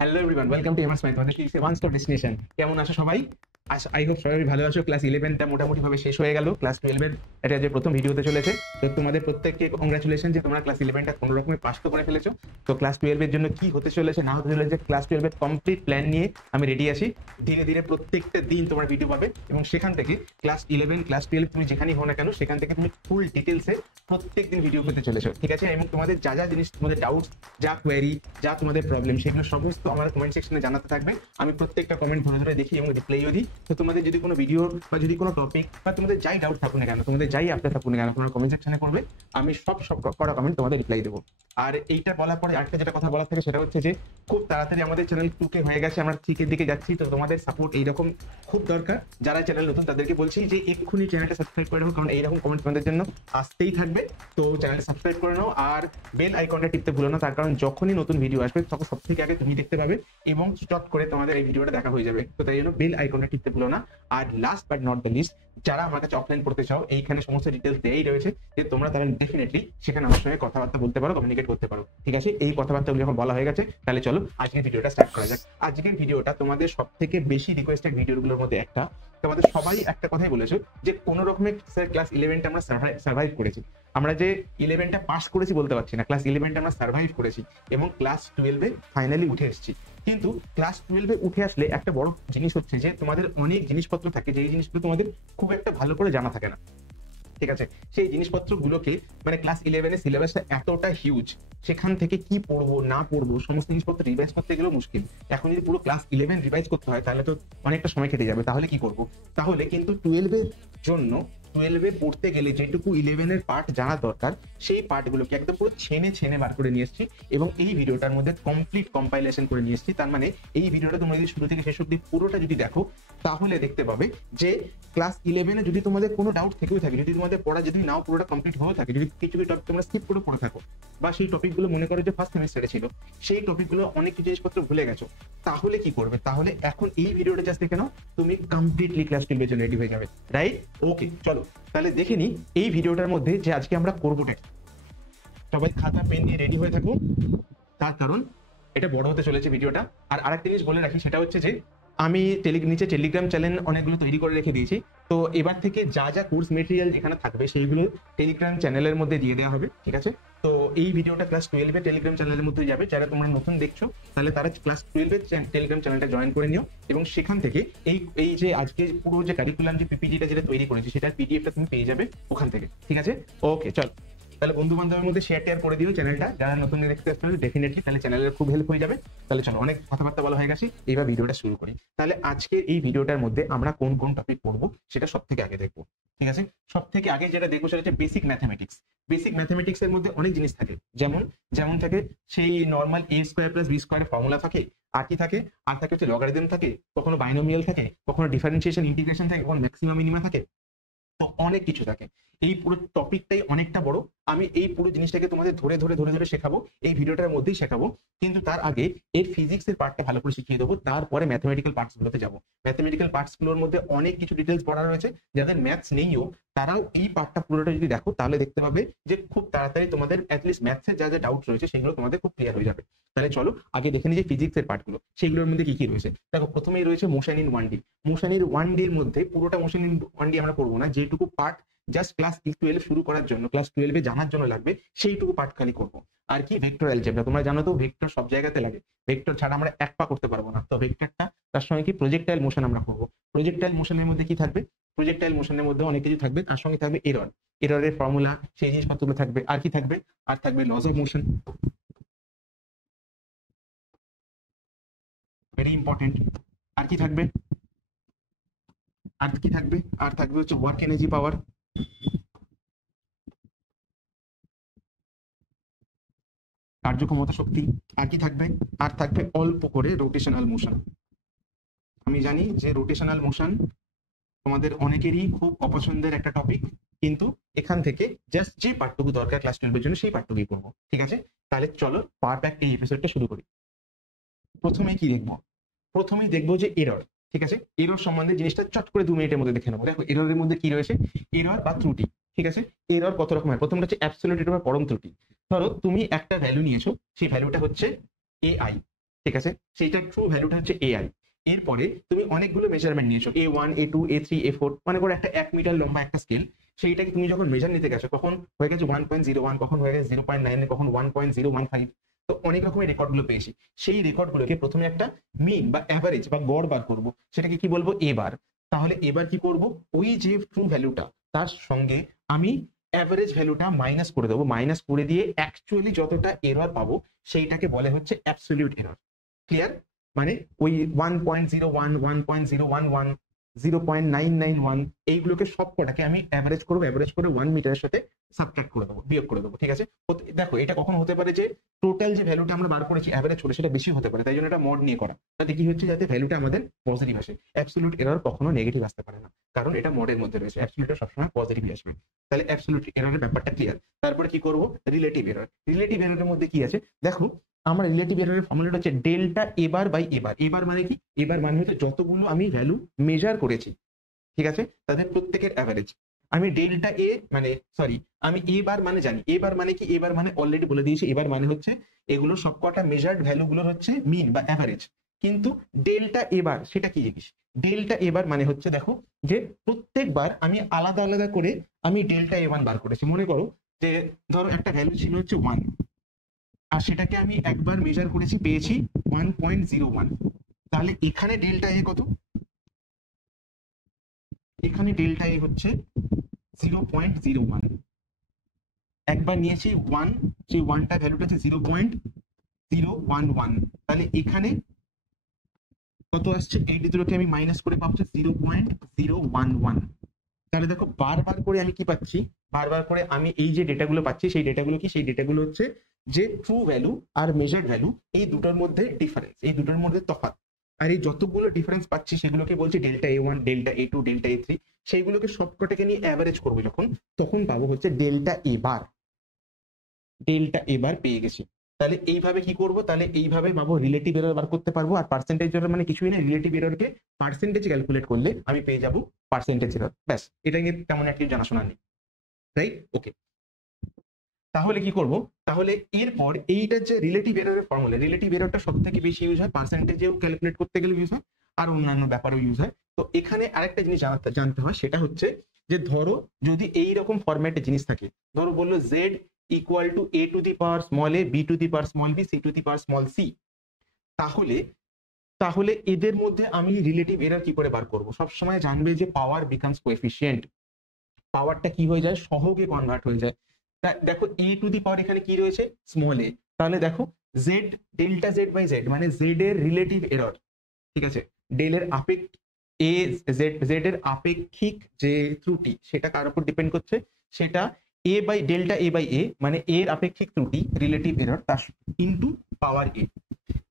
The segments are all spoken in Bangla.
Hello everyone, welcome to MR smile, তোমাদের ফিজিক্সের ওয়ান স্টপ ডেস্টিনেশন। কেমন আছো সবাই? আই হোপ সবাই ভালো আছো। ক্লাস 11টা মোটামুটি ভাবে শেষ হয়ে গেল। ক্লাস 12 এটা যে প্রথম ভিডিওতে চলেছে, তো তোমাদের প্রত্যেককে কংগ্রাচুলেশন যে তোমরা ক্লাস 11টা কোনো রকমে পাস তো করে ফেলেছো। তো ক্লাস 12 জন্য কি হতে চলেছে না হতে চলেছে, ক্লাস 12 কমপ্লিট প্ল্যান নিয়ে আমি রেডি আছি। ধীরে ধীরে প্রত্যেকটা দিন তোমার ভিডিও পাবে এবং সেখান থেকে ক্লাস 11 ক্লাস 12 তুমি যেখানেই হও না কেন সেখান থেকে তুমি ফুল ডিটেলসে প্রত্যেক দিন ভিডিও পেতে চলেছো, ঠিক আছে? এবং তোমাদের যা যা জিনিস, তোমাদের ডাউটস, যা কোয়ারি, যা তোমাদের প্রবলেম, সেগুলো সমস্ত আমার কমেন্ট সেকশনে জানাতে থাকবে। আমি প্রত্যেকটা কমেন্ট ধরে ধরে দেখি এবং রিপ্লাইও দিই। তো তোমাদের যদি কোনো ভিডিও বা যদি কোনো টপিক বা তোমাদের যাই ডাউট থাকুক না কেন, তোমাদের যাই আপডেট থাকুক না কেন, তোমার কমেন্ট সেকশনে করবে। আমি সব সব করা কমেন্ট তোমাদের রিপ্লাই দেবো। আর এইটা বলার পরে আরেকটা যেটা কথা বলার থাকে সেটা হচ্ছে যে খুব তাড়াতাড়ি আমাদের চ্যানেল 2K হয়ে গেছে, আমরা 3K দিকে যাচ্ছি। তো তোমাদের সাপোর্ট এইরকম খুব দরকার। যারা চ্যানেল নতুন তাদেরকে বলছি যে এক্ষুনি চ্যানেলটা সাবস্ক্রাইব করে রাখো, কারণ এইরকম কমেন্ট তোমাদের জন্য আসতেই থাকবে। তো চ্যানেলটা সাবস্ক্রাইব করে নাও আর বেল আইকনটা টিপতে ভুলো না, তার কারণ যখনই নতুন ভিডিও আসবে তখন সব থেকে আগে তুমি দেখতে পাবে এবং চট করে তোমাদের এই ভিডিওটা দেখা হয়ে যাবে। তো তাই জন্য বেল আইকনটা টিপতে ভুলো না। আর last but not the least, যারা আমার কাছে অফলাইন পড়তে চাও, এইখানে সমস্ত ডিটেলস দেয়াই রয়েছে যে তোমরা তাহলে ডেফিনেটলি সেখানে আমার সঙ্গে কথাবার্তা বলতে পারো, কমিউনিকেট করতে পারো, ঠিক আছে? এই কথাবার্তাগুলো যখন বলা হয়ে গেছে, তাহলে চলো আজকের ভিডিওটা স্টার্ট করা যাক। আজকের ভিডিওটা তোমাদের সব থেকে বেশি রিকোয়েস্টেড ভিডিওগুলোর মধ্যে একটা। তোমাদের সবাই একটা কথাই বলেছো যে কোনো রকমের স্যার ক্লাস 11টা আমরা সার্ভাইভ করেছি। আমরা যে 11টা পাস করেছি বলতে পারছি না, ক্লাস 11টা আমরা সার্ভাইভ করেছি এবং ক্লাস 12 ফাইনালি উঠে এসেছি। কিন্তু ক্লাস 12 উঠে আসলে একটা বড় জিনিস হচ্ছে যে তোমাদের অনেক জিনিসপত্র থাকে, যে জিনিসগুলো তোমাদের খুব একটা ভালো করে জানা থাকে না, ঠিক আছে? সেই জিনিসপত্রগুলোকে মানে ক্লাস 11 সিলেবাসটা এতটা হিউজ, সেখান থেকে কি পড়বো না পড়বো সমস্ত জিনিসপত্র রিভাইজ করতে গেলেও মুশকিল। এখন যদি পুরো ক্লাস 11 রিভাইজ করতে হয় তাহলে তো অনেকটা সময় কেটে যাবে। তাহলে কি করব? তাহলে কিন্তু 12 জন্য 12 পড়তে গেলে যেটুকু 11 পার্ট জানা দরকার, সেই পার্টগুলোকে একদম পুরো ছেনে ছেনে বার করে নিয়ে এসেছি এবং এই ভিডিওটার মধ্যে কমপ্লিট কম্পাইলেশন করে নিয়ে এসেছি। তার মানে এই ভিডিওটা তোমরা যদি শুরু থেকে শেষ অব্দি পুরোটা যদি দেখো, তাহলে দেখতে পাবে যে ক্লাস 11 যদি তোমাদের কোনো ডাউট থেকেও থাকে, যদি তোমাদের পড়া যদি নাও পুরোটা কমপ্লিট হয়ে থাকে, যদি কিছু কিছু টপিক তোমরা স্কিপ করে পড়ে থাকো, বা সেই টপিকগুলো মনে করো যে ফার্স্ট সেমিস্টারে ছিল, সেই টপিকগুলো অনেক কিছু জিনিসপত্র ভুলে গেছো, তাহলে কি করবে? তাহলে এখন এই ভিডিওটা জাস্ট দেখে নাও, তুমি কমপ্লিটলি ক্লাস 12 জন্য রেডি হয়ে যাবে, রাইট? ওকে, চলো তাহলে দেখে নিই এই ভিডিওটার মধ্যে যে আজকে আমরা করবোটা। সবাই খাতা পেন নিয়ে রেডি হয়ে থাকো, তার কারণ এটা বড় হতে চলেছে ভিডিওটা। আর আরেকটা জিনিস বলে রাখি, সেটা হচ্ছে যে আমি নিচে টেলিগ্রাম চ্যানেল অনেকগুলো তৈরি করে রেখে দিয়েছি। তো এবার থেকে যা যা কোর্স মেটেরিয়াল যেখানে থাকবে সেইগুলো টেলিগ্রাম চ্যানেলের মধ্যে দিয়ে দেওয়া হবে, ঠিক আছে? তো এই ভিডিওটা ক্লাস 12 টেলিগ্রাম চ্যানেলের মধ্যে যাবে। যারা তোমরা নতুন দেখছো তাহলে তারা ক্লাস 12 টেলিগ্রাম চ্যানেলটা জয়েন করে নিও এবং সেখান থেকে এই এই যে আজকে পুরো যে কারিকুলাম যে পিপিটিটা যেটা তৈরি করেছি সেটার পিডিএফটা তুমি পেয়ে যাবে ওখান থেকে, ঠিক আছে? ওকে, চল তাহলে বন্ধু বান্ধবের মধ্যে শেয়ার টেয়ার করে দিও চ্যানেলটা, যারা নতুন দেখতে আসবে ডেফিনেটলি তাহলে চ্যানেলের খুব হেল্প হয়ে যাবে। তাহলে চলো, অনেক কথাবার্তা বলা হয়ে গেছে, এইবার ভিডিওটা শুরু করি। তাহলে আজকে এই ভিডিওটার মধ্যে আমরা কোন কোন টপিক পড়বো সেটা সব থেকে আগে দেখবো, ঠিক আছে? সব থেকে আগে যেটা দেখবো সেটা হচ্ছে বেসিক ম্যাথমেটিক্স। বেসিক ম্যাথমেটিক্স এর মধ্যে অনেক জিনিস থাকে, যেমন যেমন থাকে সেই normal a square plus B স্কোয়ারের ফর্মুলা থাকে, আর কি থাকে, আর থাকে হচ্ছে লগারিদম থাকে, কখনো বাইনোমিয়াল থাকে, কখনো ডিফারেন্সিয়েশন ইন্টিগ্রেশন থাকে, কখনো ম্যাক্সিমাম মিনিমা থাকে। তো অনেক কিছু থাকে, এই পুরো টপিকটাই অনেকটা বড়। আমি এই পুরো জিনিসটাকে তোমাদের ধরে ধরে ধরে ধরে শেখাবো, এই ভিডিওটার মধ্যেই শেখাবো। কিন্তু তার আগে এর ফিজিক্স এর পার্টটা ভালো করে শিখিয়ে দেবো, তারপরে ম্যাথমেটিক্যাল পার্টস গুলোতে যাবো। ম্যাথমেটিক্যাল পার্টস গুলোর মধ্যে অনেক কিছু ডিটেলস পড়া রয়েছে, যাদের ম্যাথস নেইও তারাও এই পার্টটা পুরোটা যদি দেখো তাহলে দেখতে পাবে যে খুব তাড়াতাড়ি তোমাদের অ্যাটলিস্ট ম্যাথসের যা যা ডাউট রয়েছে সেগুলো তোমাদের খুব ক্লিয়ার হয়ে যাবে। তাহলে চলো আগে দেখে নিই যে ফিজিক্স এর পার্টগুলো সেগুলোর মধ্যে কি কি রয়েছে। দেখো, প্রথমেই রয়েছে motion in 1D। Motion in 1D মধ্যে পুরোটা মোশন ইন 1D আমরা পড়বো না, যেটুকু পার্ট জাস্ট ক্লাস 12 শুরু করার জন্য, ক্লাস 12 জানার জন্য লাগবে, সেইটুকু পার্ট খালি করবো। আর কি, ভেক্টর অ্যালজেব্রা, তোমরা জানো তো ভেক্টর সব জায়গাতে লাগে, ভেক্টর ছাড়া আমরা এক পা করতে পারবো না। তো ভেক্টরটা, তার সঙ্গে কি প্রজেক্টাইল মোশন আমরা করবো। প্রজেক্টাইল মোশনের মধ্যে কি থাকবে? প্রজেক্টাইল মোশনের মধ্যে অনেক কিছু থাকবে, তার সঙ্গে থাকবে এরর, এররের ফর্মুলা, সেই জিনিসপত্রগুলো থাকবে। আর কি থাকবে? আর থাকবে laws of motion, very important. আর কি থাকবে? আর কি থাকবে? আর থাকবে হচ্ছে ওয়ার্ক এনার্জি পাওয়ার, কার্যক্ষমতা শক্তি। আর কি থাকবে? আর থাকবে অল্প করে রোটেশনাল মোশন। আমি জানি যে রোটেশনাল মোশন তোমাদের অনেকেরই খুব অপছন্দের একটা টপিক, কিন্তু এখান থেকে জাস্ট যে পার্টটুকু দরকার ক্লাস 12 জন্য সেই পার্টটুকুই পড়বো, ঠিক আছে? তাহলে চলো পার্ট এক এই এপিসোডটা শুরু করি। প্রথমে কি দেখবো? প্রথমেই দেখবো যে এরর, ঠিক আছে? এরর সম্বন্ধে জিনিসটা চট করে 2 মিনিটের মধ্যে দেখে নেবো। দেখো এররের মধ্যে কি রয়েছে, এরর বা ত্রুটি, ঠিক আছে? এরর কত রকমের? প্রথমটা হচ্ছে অ্যাবসলিউট বা পরম ত্রুটি। ধরো তুমি একটা ভ্যালু নিয়েছো, সেই ভ্যালুটা হচ্ছে AI, ঠিক আছে, সেইটার ট্রু ভ্যালুটা হচ্ছে AI। এরপরে তুমি অনেকগুলো মেজারমেন্ট নিয়েছো, A1 A2 A3 A4, মানে করে একটা 1 মিটার লম্বা একটা স্কেল, সেইটাকে তুমি যখন মেজার নিতে গেছো কখন হয়ে গেছে 1.01, কখন হয়ে গেছে 0.9, কখন 1.015। তো অনেক রকমের রেকর্ডগুলো পেয়েছি। সেই রেকর্ডগুলোকে প্রথমে একটা মিন বা অ্যাভারেজ বা গড় বার করবো, সেটাকে কি বলবো, এবার। তাহলে এবার কি করব, ওই যে ট্রু ভ্যালুটা তার সঙ্গে আমি অ্যাভারেজ ভ্যালুটা মাইনাস করে দেবো, মাইনাস করে দিয়ে অ্যাকচুয়ালি যতটা এরর পাবো সেইটাকে বলে হচ্ছে অ্যাবসলিউট এরর। ক্লিয়ার? মানে ওই 1.01, 1.011, 0.991 এইগুলোকে সব কটাকে আমি অ্যাভারেজ করবো, অ্যাভারেজ করে 1 মিটারের সাথে সাবট্রাক্ট করে দেবো, বিয়োগ করে দেবো। ঠিক আছে, দেখো এটা কখন হতে পারে যে টোটাল যে ভ্যালুটা আমরা বার করেছি অ্যাভারেজ করে সেটা বেশি হতে পারে, তাই জন্য এটা মড নিয়ে করা, তাতে কি হচ্ছে যাতে ভ্যালুটা আমাদের পজিটিভ আসে। অ্যাবসলিউট এরর কখনো নেগেটিভ আসতে পারে না, কারণ এটা মডের মধ্যে রয়েছে, অ্যাবসলিউটটা সবসময় পজিটিভই আসবে। তাহলে অ্যাবসলিউট এররের ব্যাপারটা ক্লিয়ার। তারপরে কি করব, রিলেটিভ এরর। রিলেটিভ এররের মধ্যে কি আছে দেখো, আমার রিলেটিভ এররের ফর্মুলাটা হচ্ছে ডেল্টা এবার বাই এবার। এবার মানে কি, এবার মানে হচ্ছে যতগুলো আমি ভ্যালু মেজার করেছি, ঠিক আছে, তাদের প্রত্যেকের অ্যাভারেজ। আমি ডেল্টা এ মানে সরি, আমি এবার মানে জানি, এবার মানে কি, এবার মানে অলরেডি বলে দিয়েছি, এবার মানে হচ্ছে এগুলো সবকটা মেজার্ড ভ্যালুগুলো হচ্ছে মিন বা অ্যাভারেজ। কিন্তু ডেল্টা এবার সেটা কি জিনিস, ডেল্টা এবার মানে হচ্ছে দেখো যে প্রত্যেকবার আমি আলাদা আলাদা করে আমি ডেল্টা এ1 বার করেছি। মনে করো যে ধরো একটা ভ্যালু ছিল হচ্ছে 1, আর সেটাকে আমি একবার মেজার করেছি, পেয়েছি 1.01। তাহলে এখানে ডেল্টা এ কত, এখানে ডেল্টা এ হচ্ছে 0.01। একবার নিয়েছি 1, সেই 1টা ভ্যালুটা হচ্ছে 0.011। তাহলে এখানে কত আসছে, এই দুটোকে আমি মাইনাস করে পাবো 0.011। তাহলে দেখো বারবার করে আমি কি পাচ্ছি, বারবার করে আমি এই যে ডেটাগুলো পাচ্ছি, সেই ডেটাগুলো কি, সেই ডেটাগুলো হচ্ছে যে ট্রু ভ্যালু আর মেজার্ড ভ্যালু, এই দুটোর মধ্যে ডিফারেন্স, এই দুটোর মধ্যে তফাৎ। আর এই যতগুলো ডিফারেন্স পাচ্ছি সেগুলোকে বলছি delta A1, delta A2, delta A3। সেইগুলোকে সবকটাকে নিয়ে অ্যাভারেজ করবো যখন, তখন পাবো হচ্ছে ডেল্টা এবার। ডেল্টা এবার পেয়ে গেছি। তাহলে এইভাবে কি করব, তাহলে এইভাবে পাবো রিলেটিভ এরর বার করতে পারবো। আর পার্সেন্টেজ এরর মানে কিছুই না, রিলেটিভ এররকে পার্সেন্টেজ ক্যালকুলেট করলে আমি পেয়ে যাবো পার্সেন্টেজ এরর। ব্যাস, এটা নিয়ে তেমন একটি জানাশোনা নেই, রাইট? ওকে, তাহলে কি করব, তাহলে এরপর এইটার যে রিলেটিভ এররের ফর্মুলা, রিলেটিভ এররটা সব থেকে বেশি ইউজ হয় পার্সেন্টেজেও ক্যালকুলেট করতে গেলে ইউজ হয়, আর অন্যান্য ব্যাপারেও ইউজ হয়। তো এখানে আরেকটা জিনিস জানতে হয়, সেটা হচ্ছে যে ধরো যদি এইরকম ফরম্যাটে জিনিস থাকে, ধরো বললো Z equal to a two the power small a, b two the power small b, c two the power small c, তাহলে তাহলে এদের মধ্যে আমি রিলেটিভ এরর কি করে বার করব? সবসময় জানবে যে পাওয়ার বিকামস কোএফিসিয়েন্ট, পাওয়ারটা কি হয়ে যায়, সহগে কনভার্ট হয়ে যায়। দেখো a টু দি পাওয়ার এখানে কি রয়েছে, স্মল a। তাহলে দেখো Z, delta Z by Z মানে জেড এর রিলেটিভ এরর, ঠিক আছে, ডেল এর এ জেড এর আপেক্ষিক যে ত্রুটি সেটা কার উপর ডিপেন্ড করছে, সেটা A by delta A by A মানে এর আপেক্ষিক ত্রুটি রিলেটিভ এরর তার ইনটু পাওয়ার এ।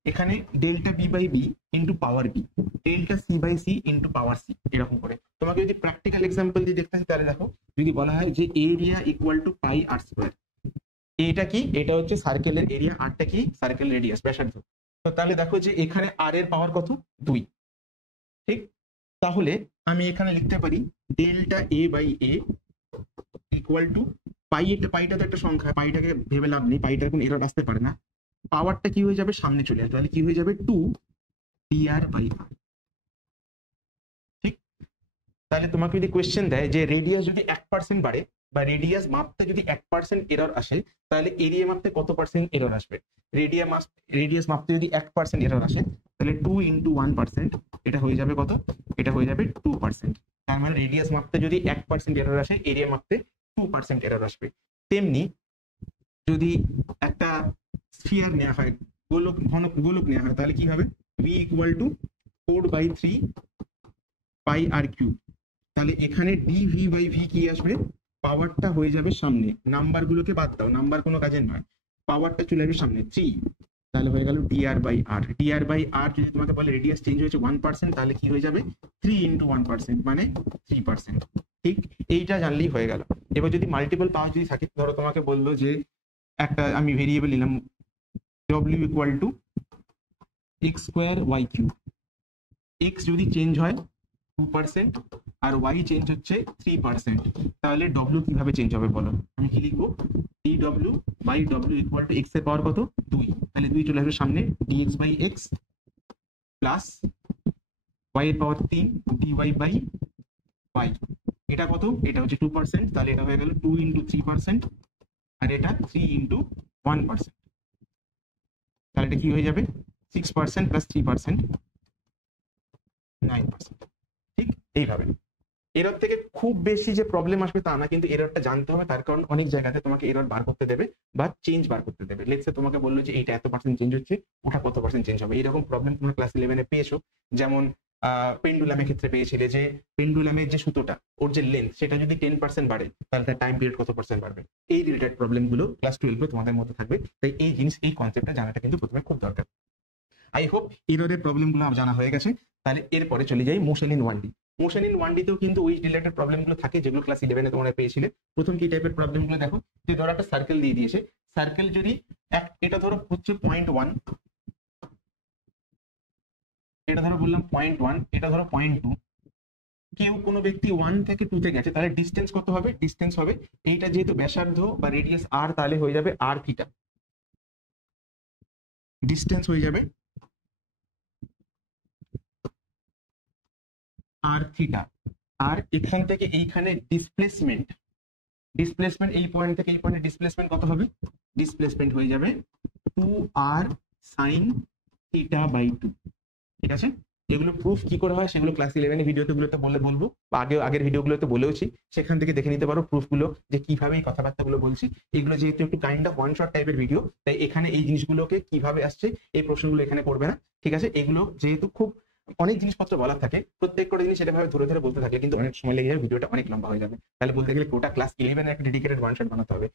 এখানে delta B by B into power B, delta C by C into power C, এরকম করে। তোমাকে যদি প্র্যাকটিক্যাল এক্সাম্পল দিয়ে দেখতে হয় তাহলে দেখো, যদি বলা হয় যে area equal to pi R square, এটা কি, এটা হচ্ছে সার্কেলের এরিয়া, আরটা কি সার্কেল রেডিয়াস ব্যাসার্ধ। তো তাহলে দেখো যে এখানে আর এর পাওয়ার কত, 2, ঠিক? তাহলে আমি এখানে লিখতে পারি delta A by A equal to pi, পাইটা তো একটা সংখ্যা, পাইটাকে ভেবে লাভ নেই, পাইটার কোনো এরর আসতে পারে না। পাওয়ারটা কি হয়ে যাবে, সামনে চলে আসবে, তাহলে কি হয়ে যাবে 2 dr বাই r, ঠিক? তাহলে তোমাকে যদি কোয়েশ্চেন দেয় যে রেডিয়াস যদি 1% বাড়ে বা রেডিয়াস মাপতে যদি 1% এরর আসে, তাহলে এরিয়া মাপতে কত পার্সেন্ট এরর আসবে? রেডিয়াস মাপতে যদি 1% এরর আসে, তাহলে 2 ইন্টু 1%, এটা হয়ে যাবে কত, এটা হয়ে যাবে 2%। তার মানে রেডিয়াস মাপতে যদি 1% এরর আসে, এরিয়া মাপতে 2% এরর আসবে। তেমনি যদি একটা স্ফিয়ার নেওয়া হয়, গোলক, ঘনক গোলক নেওয়া হয়, তাহলে কি হবে, v equal to 4/3 pi R cube. তাহলে এখানে ডিv বাই ভি কি আসবে, পাওয়ারটা হয়ে যাবে সামনে, নাম্বার গুলোকে বাদ দাও, নাম্বার কোনো কাজের নয়, পাওয়ারটা চলে আসবে সামনে 3, তাহলে হয়ে গেল dr by r। dr by r যদি তোমাকে বলে রেডিয়াস চেঞ্জ হয়েছে 1%, তাহলে কি হয়ে যাবে 3 ইন্টু 1% মানে 3%, ঠিক? এইটা জানলেই হয়ে গেল। এবার যদি মাল্টিপল পাওয়ার যদি থাকে, ধরো তোমাকে বললো যে একটা আমি ভেরিয়েবল নিলাম w equal to x square y cube, x যদি চেঞ্জ হয় 2% আর y চেঞ্জ হচ্ছে 3%। তাহলে w কিভাবে চেঞ্জ হবে বলো? আমি কি লিখবো? dw by w equal to x এর পাওয়ার কত? 2। তাহলে 2 চলে আসবে সামনে, dx by x plus y এর পাওয়ার 3 dy বাই y। এটা কত? এটা হচ্ছে 2%, তাহলে এটা হয়ে গেল 2 ইন্টু 3%, আর এটা 3 ইন্টু 1%। তাহলে এটা কি হয়ে যাবে? 6% প্লাস 3%, 9%। ঠিক এইভাবে। এরর থেকে খুব বেশি যে প্রবলেম আসবে তা না, কিন্তু এররটা জানতে হবে, তার কারণ অনেক জায়গাতে তোমাকে এরর বার করতে দেবে বা চেঞ্জ বার করতে দেবে। লেটসে তোমাকে বললো যে এইটা এত পার্সেন্ট চেঞ্জ হচ্ছে, ওটা কত পার্সেন্ট চেঞ্জ হবে। এইরকম প্রবলেম তোমরা ক্লাস 11-এ পেয়েছো। যেমন পেন্ডুলামের ক্ষেত্রে পেয়েছিলে যে পেন্ডুলামের যে সুতোটা ওর যে লেন্থ সেটা যদি 10% বাড়ে তাহলে তার টাইম পিরিয়ড কত পার্সেন্ট বাড়বে। এই রিলেটেড প্রবলেমগুলো ক্লাস 12-এ তোমাদের মধ্যে থাকবে। তাই এই জিনিস, এই কনসেপ্টটা জানাটা কিন্তু প্রথমে খুব দরকার। আই হোপ এররের প্রবলেমগুলো জানা হয়ে গেছে। তাহলে এরপরে চলে যাই motion in 1D। Motion in 1D তেও কিন্তু ওই রিলেটেড প্রবলেমগুলো থাকে যেগুলো ক্লাস 11-এ তোমরা পেয়েছিলে। প্রথম কি টাইপের প্রবলেমগুলো দেখো, যে ধরো একটা সার্কেল দিয়ে দিয়েছে, সার্কেল যদি এটা ধরো হচ্ছে 0.1, এটা ধরো বললাম 0.1, এটা ধরো 0.2। কেউ কোনো ব্যক্তি 1 থেকে 2 তে গেছে, তাহলে ডিস্টেন্স কত হবে? ডিস্টেন্স হবে এইটা, যেহেতু ব্যাসার্ধ বা রেডিয়াস r, তাহলে হয়ে যাবে r থিটা। ডিস্টেন্স হয়ে যাবে r থিটা। আর এখান থেকে এইখানে ডিসপ্লেসমেন্ট, এই পয়েন্ট থেকে এই পয়েন্টে ডিসপ্লেসমেন্ট কত হবে? ডিসপ্লেসমেন্ট হয়ে যাবে 2r sin থিটা বাই 2। ঠিক আছে? এগুলো প্রুফ কি করে হয় সেগুলো ক্লাস 11 ভিডিওতে গুলোতে বলবো, বা আগের ভিডিওগুলোতে বলেওছি, সেখান থেকে দেখে নিতে পারো প্রুফগুলো, যে কিভাবে এই কথাবার্তাগুলো বলছি। এগুলো যেহেতু একটু কাইন্ড অফ ওয়ান শট টাইপের ভিডিও, তাই এখানে এই জিনিসগুলোকে কিভাবে আসছে এই প্রশ্নগুলো এখানে করবে না। ঠিক আছে? এগুলো যেহেতু খুব অনেক জিনিসপত্র বলার থাকে, প্রত্যেকটা জিনিস সেটাভাবে ধরে ধরে বলতে থাকে কিন্তু অনেক সময় লেগে যাবে, ভিডিওটা অনেক লম্বা হয়ে যাবে। তাহলে বলতে গেলে গোটা ক্লাস 11 একটা ডেডিকেটেড ওয়ান শট বানাতে হবে।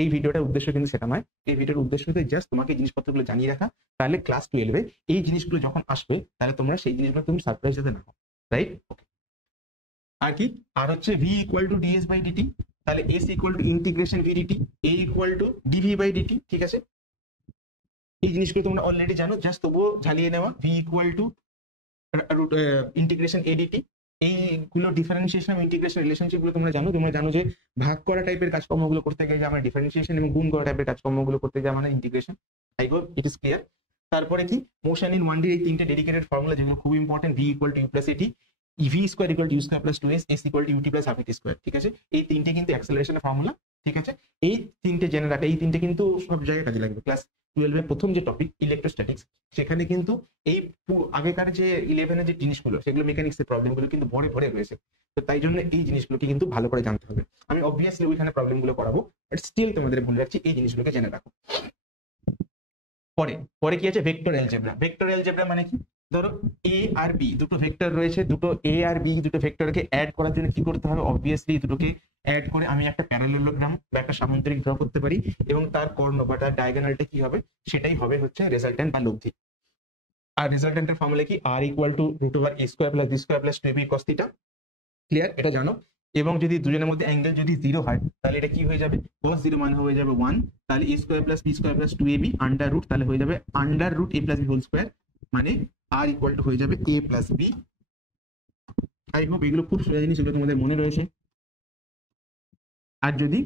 এই ভিডিওটার উদ্দেশ্য কিন্তু সেটা নয়। এই ভিডিওর উদ্দেশ্য হচ্ছে জাস্ট তোমাকে জিনিসপত্রগুলো জানিয়ে রাখা, তাহলে ক্লাস 12-এ এই জিনিসগুলো যখন আসবে তাহলে তোমরা সেই জিনিসগুলো তুমি সারপ্রাইজ যাতে না হও। রাইট? ওকে। আর কি? আর হচ্ছে v equal to ds by dt, তাহলে s equal to integration v dt, a equal to dv by dt। ঠিক আছে? এই জিনিসগুলো তোমরা অলরেডি জানো, জাস্ট তবুও ঝালিয়ে নেওয়া। v ইকুয়াল টু ইন্টিগ্রেশন এডিটি, এইগুলো ডিফারেন্সিয়েশন এবং ইন্টিগ্রেশন রিলেশনশিপ গুলো তোমরা জানো যে ভাগ করা টাইপের কাজকর্মগুলো করতে গিয়ে আমরা ডিফারেন্সিয়েশন, এবং গুণ করা টাইপের কাজকর্মগুলো করতে গিয়ে আমরা integration. I hope it is clear. তারপরে কি? মোশন ইন 1D এই তিনটে ডেডিকেটেড ফর্মুলা যেগুলো খুব important, v equal to u plus at, v square equal to u square plus 2s, s equal two ut plus half at square. ঠিক আছে? এই তিনটে কিন্তু অ্যাক্সেলারেশনের ফর্মুলা। ঠিক আছে? এই তিনটে জেনে রাখা, এই তিনটে কিন্তু সব জায়গায় কাজে লাগবে। ক্লাস 12-এর প্রথম যে টপিক ইলেকট্রোস্ট্যাটিক্স, সেখানে কিন্তু এই আগেকার যে 11-এর যে জিনিসগুলো সেগুলো মেকানিক্সের প্রবলেমগুলো কিন্তু ভরে ভরে রয়েছে। তো তাই জন্য এই জিনিসগুলোকে কিন্তু ভালো করে জানতে হবে। আমি অবভিয়াসলি ওইখানে প্রবলেমগুলো করাবো, বাট স্টিল তোমাদের বলে রাখছি এই জিনিসগুলোকে জেনে রাখো। পরে কি আছে? Vector algebra. ভেক্টর অ্যালজেব্রা মানে কি? ধরো a আর b দুটো ভেক্টর রয়েছে, দুটো a আর b দুটো ভেক্টরকে অ্যাড করার জন্য কি করতে হবে? অবভিয়াসলি দুটোকে অ্যাড করে আমি একটা প্যারালেলোগ্রাম বা একটা সামান্তরিক ড্র করতে পারি, এবং তার কর্ণ বা তার ডায়াগোনালটা কি হবে? সেটাই হবে হচ্ছে রেজাল্টেন্ট বা লব্ধি। আর রেজাল্টেন্টের ফর্মুলা কি? r equal to root over a square plus b square plus 2ab cos theta. Clear? এটা জানো। এবং যদি দুজনের মধ্যে অ্যাঙ্গেল যদি 0 হয় তাহলে এটা কি হয়ে যাবে? cos 0 মানে হয়ে যাবে 1, তাহলে a square plus b square plus 2ab under root, তাহলে হয়ে যাবে under root a plus b whole square, মানে r ইকুয়াল টু হয়ে যাবে a plus b। I hope এগুলো খুব সোজা জিনিস, এগুলো তোমাদের মনে রয়েছে। আর যদি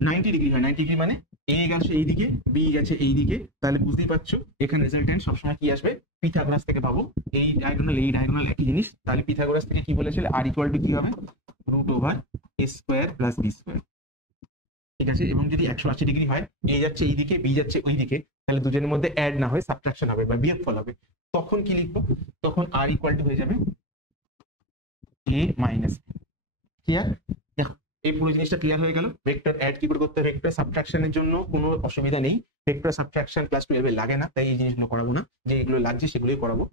90 ডিগ্রি হয়, 90 ডিগ্রি মানে a গেছে এইদিকে, b গেছে এইদিকে, তাহলে বুঝতেই পারছো এখানে রেজাল্টেন্ট সবসময় কি আসবে? পিথাগোরাস থেকে পাবো। এই ডায়াগোনাল একই জিনিস, তাহলে পিথাগোরাস থেকে কি বলেছিল? r ইকুয়াল টু কি হবে? Root over a square plus b square. ঠিক আছে? এবং যদি 180 ডিগ্রি হয়, a যাচ্ছে এইদিকে, b যাচ্ছে ওইদিকে, তাহলে দুজনের মধ্যে অ্যাড না হয় সাবট্রাকশন হবে বা বিয়োগফল হবে। তখন কি লিখবো? তখন r ইকুয়াল টু হয়ে যাবে a মাইনাস। ক্লিয়ার? দেখো এই পুরো জিনিসটা ক্লিয়ার হয়ে গেল। ভেক্টর অ্যাড কি করে করতে হবে? ভেক্টর সাবট্রাকশনের জন্য কোনো অসুবিধা নেই, ভেক্টর সাবট্রাকশন ক্লাস 12-এ লাগে না, তাই এই জিনিসগুলো করাবো না। যে এগুলো লাগছে সেগুলোই করাবো।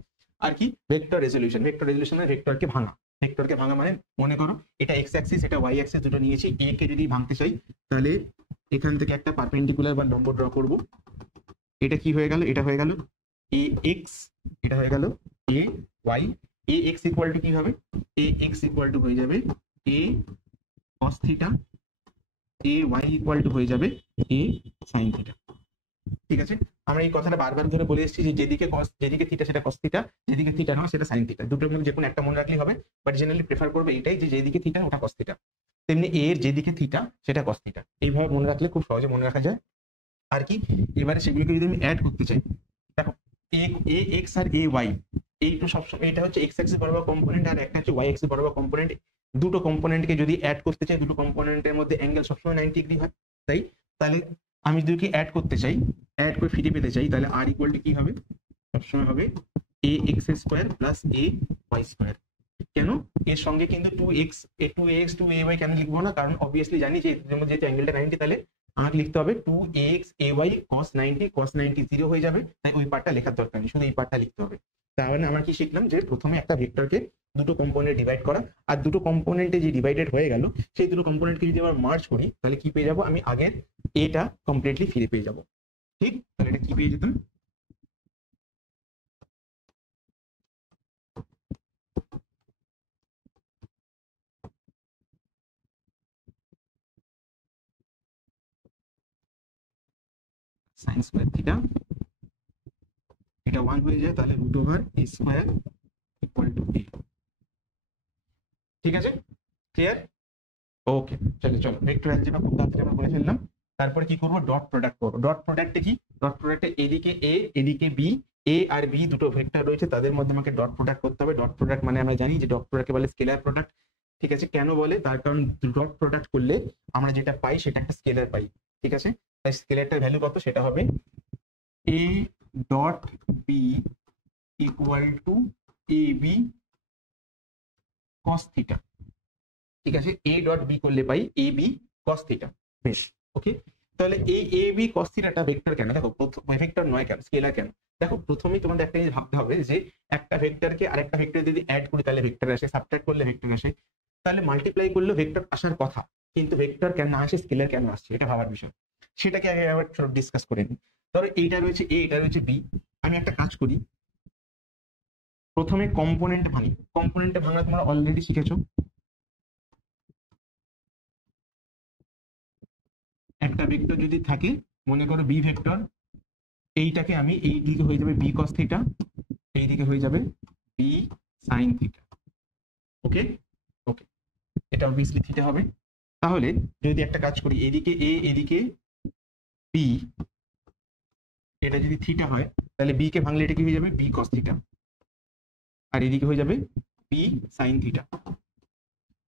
আর কি? Vector resolution. ভেক্টর রেজলিউশন মানে ভেক্টরকে ভাঙা। ভেক্টরকে ভাঙা মানে মনে করো এটা এক্স অ্যাক্সিস, এটা ওয়াই অ্যাক্সিস, দুটো নিয়েছি। এ কে যদি ভাঙতে চাই তাহলে এখান থেকে একটা পারপেন্ডিকুলার বা লম্ব ড্র করব। এটা কি হয়ে গেল? এটা হয়ে গেল এ এক্স, এটা হয়ে গেল A Y. A X equal to কি হবে? এ এক্স ইকুয়াল টু হয়ে যাবে A cos theta, A Y equal to হয়ে যাবে এ sin থিটা। ঠিক আছে, আমরা এই কথাটা বারবার ধরে বলে এসেছি যে যেদিকে cos যেদিকে থিটা সেটা cos থিটা, যেদিকে থিটা নয় সেটা sin থিটা, দুটোর মধ্যে যে কোনো একটা মনে রাখলেই হবে। বাট জেনারেলি প্রেফার করবে এটাই যে যেদিকে থিটা ওটা cos থিটা, তেমনি a এর যেদিকে থিটা সেটা cos থিটা, এইভাবে মনে রাখলে খুব সহজে মনে রাখা যায়। আর কি, এবারে সেগুলোকে যদি আমি অ্যাড করতে চাই, দেখো এ এক্স আর এ ওয়াই, এইটা সবসময় এটা হচ্ছে এক্স অ্যাক্সিস বরাবর কম্পোনেন্ট আর একটা হচ্ছে ওয়াই অ্যাক্সিস বরাবর কম্পোনেন্ট। দুটো কম্পোনেন্টকে যদি অ্যাড করতে চাই, দুটো কম্পোনেন্টের মধ্যে অ্যাঙ্গেল সবসময় 90 ডিগ্রি হয়, তাই তাহলে আমি যদি অ্যাড করতে চাই, অ্যাড করে ফিরে পেতে চাই, তাহলে আর ইকুয়াল টু কি হবে, সবসময় হবে A x square plus A Y square. কেন, এর সঙ্গে কিন্তু two x two A Y কেন লিখবো না, কারণ অবভিয়াসলি জানি যে এর মধ্যে যেহেতু অ্যাঙ্গেলটা 90, তাহলে আমাকে লিখতে হবে two x A Y cos 90 zero হয়ে যাবে, তাই ওই পার্টটা লেখার দরকার নেই, শুধু এই পার্টটা লিখতে হবে। তার মানে আমরা কি শিখলাম, যে প্রথমে একটা ভেক্টরকে দুটো কম্পোনেন্টে ডিভাইড করা, আর দুটো কম্পোনেন্টে যে ডিভাইডেড হয়ে গেল সেই দুটো কম্পোনেন্টকে যদি আবার মার্জ করি, তাহলে কি পেয়ে যাবো, আমি আগের এটা কমপ্লিটলি ফিরে পেয়ে যাবো। ঠিক, তাহলে এটা কি পেয়ে যেতাম, সাইন স্কোয়ার থিটা, এটা 1 হয়ে যায়, তাহলে root over A square equal to A. ঠিক আছে, ক্লিয়ার? ওকে, চলো চলো ভেক্টর অ্যালজেব্রা খুব তাড়াতাড়ি আমরা করে ফেললাম। তারপরে কি করবো, ডট প্রোডাক্ট করবো। ডট প্রোডাক্টে কি, ডট প্রোডাক্টে এদিকে এ এদিকে বি, এ আর বি দুটো ভেক্টর রয়েছে, তাদের মধ্যে আমাকে ডট প্রোডাক্ট করতে হবে। ডট প্রোডাক্ট মানে আমরা জানি যে ডট প্রোডাক্টকে বলে স্কেলার প্রোডাক্ট। ঠিক আছে, কেন বলে, তার কারণ ডট প্রোডাক্ট করলে আমরা যেটা পাই সেটা একটা স্কেলার পাই। ঠিক আছে, তাই স্কেলারটার ভ্যালু কত, সেটা হবে A dot B equal to A B cos theta. ঠিক আছে, এ ডট বি করলে পাই এ বি কস থিটা। বেশ, ওকে। তাহলে এই এ বি কস থিটাটা ভেক্টর কেন, দেখো ভেক্টর নয় কেন, স্কেলার কেন? দেখো প্রথমেই তোমাদের একটা জিনিস ভাবতে হবে যে একটা ভেক্টরকে আরেকটা ভেক্টর যদি অ্যাড করি তাহলে ভেক্টর আসে, সাবট্রাক্ট করলে ভেক্টর আসে, তাহলে মাল্টিপ্লাই করলে ভেক্টর আসার কথা, কিন্তু ভেক্টর কেন আসে, স্কেলার কেন আসছে, এটা ভাবার বিষয়। সেটাকে আগে আবার ডিসকাস করে নিই। ধরো এইটা রয়েছে এ, এটা রয়েছে বি, আমি একটা কাজ করি, প্রথমে কম্পোনেন্ট ভাঙি। কম্পোনেন্টে ভাঙা তোমরা অলরেডি শিখেছো, একটা ভেক্টর যদি থাকে, মনে করো বি ভেক্টর, এইটাকে আমি এই দিকে হয়ে যাবে বি কস থিটা, এই দিকে হয়ে যাবে বি সাইন থিটা। ওকে, ওকে, এটা অবভিয়াসলি থিটা হবে। তাহলে যদি একটা কাজ করি, এদিকে এ এদিকে বি, এটা যদি থিটা হয়, তাহলে বি কে ভাঙলে এটা কি হয়ে যাবে বি কস থিটা, আর এদিকে হয়ে যাবে বি সাইন থিটা।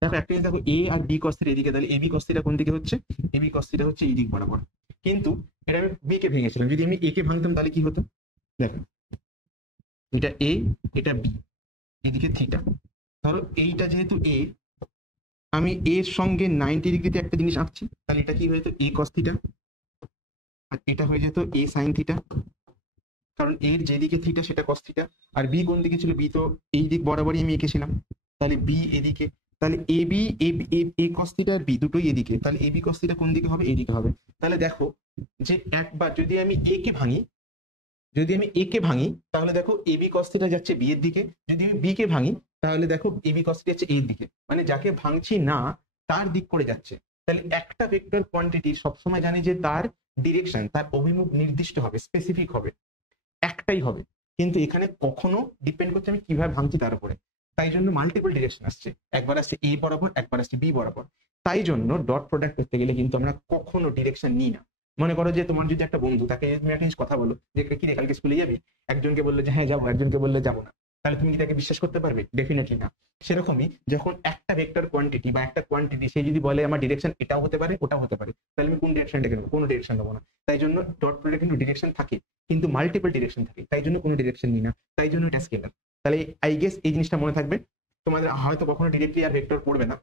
দেখো একটা জিনিস দেখো, এ আর বি কস থিটা এদিকে, তাহলে এ বি কস থিটা কোন দিকে হচ্ছে, এ বি কস থিটা হচ্ছে এই দিক বরাবর। কিন্তু এটা আমি বি কে ভেঙেছিলাম, যদি আমি এ কে ভাঙতাম তাহলে কি হতো, দেখো এটা এ, এটা বি, এদিকে থিটা। ধরো এইটা যেহেতু এ, আমি এর সঙ্গে 90 ডিগ্রিতে একটা জিনিস আঁকছি, তাহলে এটা কি হয়ে যেত এ কস থিটা, আর এটা হয়ে যেত এ সাইন থিটা, কারণ এর যেদিকে থিটা সেটা কস থিটা। আর বি কোন দিকে ছিল, বি তো এই দিক বরাবরই আমি এঁকেছিলাম, তাহলে বি এদিকে, তাহলে A B A cos theta R B দুটোই এদিকে, তাহলে এ বি কস থিটা কোন দিকে হবে, এদিকে হবে। তাহলে দেখো যে একবার যদি আমি এ কে ভাঙি, যদি আমি এ কে ভাঙি তাহলে দেখো এ বি কস থিটা যাচ্ছে বি এর দিকে, যদি আমি বি কে ভাঙি তাহলে দেখো এ বি কস থিটা যাচ্ছে এর দিকে, মানে যাকে ভাঙছি না তার দিক করে যাচ্ছে। তাহলে একটা ভেক্টর কোয়ান্টিটি সবসময় জানি যে তার ডিরেকশন, তার অভিমুখ নির্দিষ্ট হবে, স্পেসিফিক হবে, একটাই হবে। কিন্তু এখানে কখনো ডিপেন্ড করছে আমি কিভাবে ভাঙছি তার উপরে, তাই জন্য মাল্টিপল ডিরেকশন আসছে, একবার আসছে এ বরাবর, একবার আসছে বি বরাবর। তাই জন্য ডট প্রোডাক্ট করতে গেলে কিন্তু আমরা কখনো ডিরেকশন নিই না। মনে করো যে তোমার যদি একটা বন্ধু, তাকে তুমি একটা জিনিস কথা বলো যে কি রে কালকে স্কুলে যাবি, একজনকে বললে যে হ্যাঁ যাবো, একজনকে বললে যাবো না, তাহলে তুমি কি তাকে বিশ্বাস করতে পারবে? ডেফিনেটলি না। সেরকমই যখন একটা ভেক্টর কোয়ান্টিটি বা একটা কোয়ান্টিটি সে যদি বলে আমার ডিরেকশন এটাও হতে পারে ওটাও হতে পারে, তাহলে আমি কোন ডিরেকশনটা নেবো? কোনো ডিরেকশন নেবো না। তাই জন্য ডট প্রোডাক্ট কিন্তু ডিরেকশন থাকে, কিন্তু মাল্টিপল ডিরেকশন থাকে, তাই জন্য কোনো ডিরেকশন নিই না, তাই জন্য এটা স্কেলার। তাহলে আই গেস এই জিনিসটা মনে থাকবে। তোমাদের হয়তো কখনো ডিরেক্টলি আর ভেক্টর পড়বে না,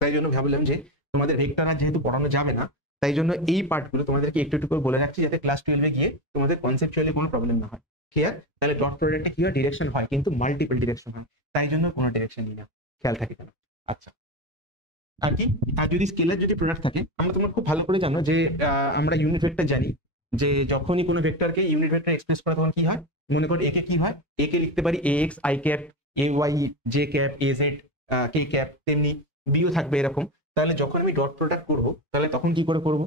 তাই জন্য ভাবলাম যে তোমাদের ভেক্টর আর যেহেতু পড়ানো যাবে না, তাই জন্য এই পার্টগুলো তোমাদেরকে একটু একটু করে বলে রাখছি, যাতে ক্লাস 12-এ গিয়ে তোমাদের কনসেপচুয়ালি কোনো প্রবলেম না হয়। ক্লিয়ার? তাহলে ডট প্রোডাক্টে কি হয়, ডিরেকশন হয় কিন্তু মাল্টিপল ডিরেকশন হয়, তাই জন্য কোনো ডিরেকশন নিই না, খেয়াল থাকে কেন। আচ্ছা, আর কি, আর যদি স্কেলার যদি প্রোডাক্ট থাকে, আমরা তোমরা খুব ভালো করে জানো যে আমরা ইউনিট ভেক্টর জানি, যে যখনই কোনো ভেক্টরকে ইউনিট ভেক্টর এক্সপ্রেস করে তখন কি হয়, মনে করো একে কি হয়, একে লিখতে পারি A X I cap, A Y J cap, A Z K cap, তেমনি বিও থাকবে এরকম। তাহলে যখন আমি ডট প্রোডাক্ট করবো তাহলে তখন কি করে করবো,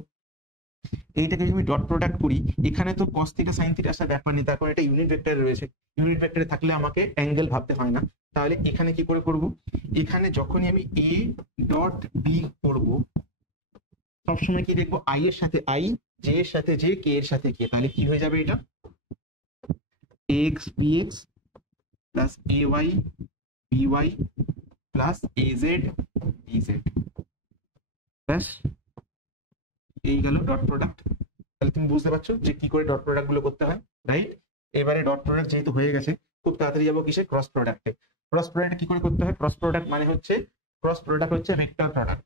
এইটাকে যদি আমি ডট প্রোডাক্ট করি, এখানে তো cos থিটা sin থিটা আসার ব্যাপার নেই, তারপর এটা ইউনিট ভেক্টরে রয়েছে। ইউনিট ভেক্টরে থাকলে আমাকে অ্যাঙ্গেল ভাবতে হয় না। তাহলে এখানে কি করে করব, এখানে যখনই আমি a ডট b করব, সবসময় কি দেখবো, i এর সাথে i, j এর সাথে j, k এর সাথে k। তাহলে কি হয়ে যাবে, এটা ax bx plus ay by plus az dz ব্যাস, এই গেল ডট প্রোডাক্ট। তাহলে তুমি বুঝতে পারছো যে কি করে ডট প্রোডাক্ট গুলো করতে হয়, রাইট? এবারে ডট প্রোডাক্ট যেহেতু হয়ে গেছে, খুব তাড়াতাড়ি যাবো কিসে, ক্রস প্রোডাক্টে। ক্রস প্রোডাক্ট কি করে করতে হয়, ক্রস প্রোডাক্ট মানে হচ্ছে, ক্রস প্রোডাক্ট হচ্ছে ভেক্টর প্রোডাক্ট।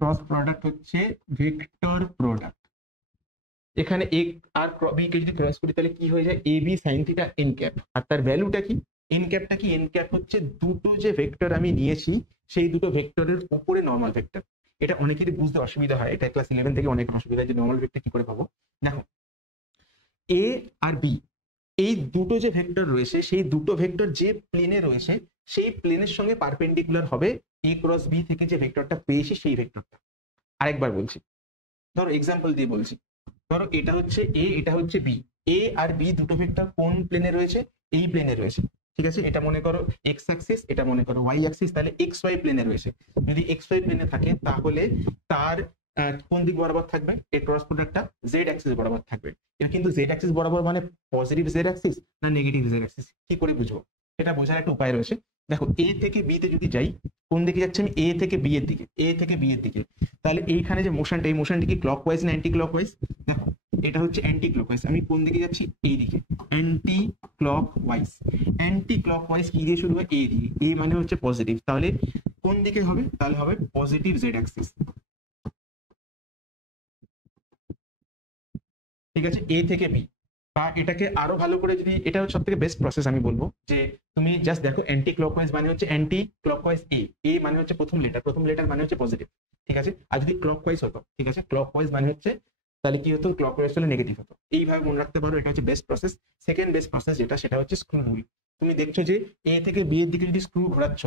ক্রস প্রোডাক্ট হচ্ছে ভেক্টর প্রোডাক্ট। এখানে এ আর বি কে যদি ক্রস করি তাহলে কি হয়ে যায়, A B sine theta N cap. আর তার ভ্যালুটা কি, এন ক্যাপটা কি, এন ক্যাপ হচ্ছে দুটো যে ভেক্টর আমি নিয়েছি সেই দুটো ভেক্টরের উপরে নর্মাল ভেক্টর। এটা অনেকেরই বুঝতে অসুবিধা হয়, এটা ক্লাস 11 থেকে অনেক অসুবিধা, যে নর্মাল ভেক্টর কি করে পাবো। দেখো, এ আর বি এই দুটো যে ভেক্টর রয়েছে, সেই দুটো ভেক্টর যে প্লেনে রয়েছে সেই প্লেনের সঙ্গে পারপেন্ডিকুলার হবে এ ক্রস বি থেকে যে ভেক্টরটা পেয়েছি সেই ভেক্টরটা। আরেকবার বলছি, ধরো এক্সাম্পল দিয়ে বলছি, ধরো এটা হচ্ছে এ, এটা হচ্ছে বি। এ আর বি দুটো ভেক্টর কোন প্লেনে রয়েছে, এই প্লেনে রয়েছে, ঠিক আছে? এটা মনে করো এক্স অ্যাক্সিস, এটা মনে করো ওয়াই অ্যাক্সিস। তাহলে এক্স ওয়াই প্লেনে রয়েছে। যদি এক্স ওয়াই প্লেনে থাকে তাহলে তার কোন দিক বরাবর থাকবে, এর ক্রস প্রোডাক্টটা জেড অ্যাক্সিস বরাবর থাকবে। এটা কিন্তু জেড অ্যাক্সিস বরাবর মানে পজিটিভ জেড অ্যাক্সিস না নেগেটিভ জেড অ্যাক্সিস, কি করে বুঝবো? এটা বোঝার একটা উপায় রয়েছে। দেখো, এ থেকে বি তে যদি যাই, কোন দিকে যাচ্ছে আমি, এ থেকে বি এর দিকে, এ থেকে বি এর দিকে। তাহলে এইখানে যে মোশনটা, এই মোশনটা কি ক্লকওয়াইজ না অ্যান্টি ক্লকওয়াইজ? দেখো, এটা হচ্ছে অ্যান্টি ক্লকওয়াইজ। আমি কোন দিকে যাচ্ছি, এই দিকে, অ্যান্টি ক্লকওয়াইজ। অ্যান্টি ক্লকওয়াইজ কি দিয়ে শুরু হয়, এ দিয়ে। এ মানে হচ্ছে পজিটিভ, তাহলে কোন দিকে হবে, তাহলে হবে পজিটিভ জেড অ্যাক্সিস। ঠিক আছে, এ থেকে বি। বা এটাকে আরো ভালো করে যদি, এটা হচ্ছে সব থেকে বেস্ট প্রসেস আমি বলবো, যে তুমি জাস্ট দেখো অ্যান্টি ক্লকওয়াইজ মানে হচ্ছে অ্যান্টি ক্লকওয়াইজ এ, এ মানে হচ্ছে প্রথম লেটার, প্রথম লেটার মানে হচ্ছে পজিটিভ, ঠিক আছে? আর যদি ক্লকওয়াইজ হতো, ঠিক আছে, ক্লকওয়াইজ মানে হচ্ছে, তাহলে কি হতো, ক্লকওয়াইজ হলে নেগেটিভ হতো। এইভাবে মনে রাখতে পারো, এটা হচ্ছে best process. Second best process যেটা, সেটা হচ্ছে স্ক্রু রুল। তুমি দেখছো যে এ থেকে বি এর দিকে যদি স্ক্রু ঘোরাচ্ছ,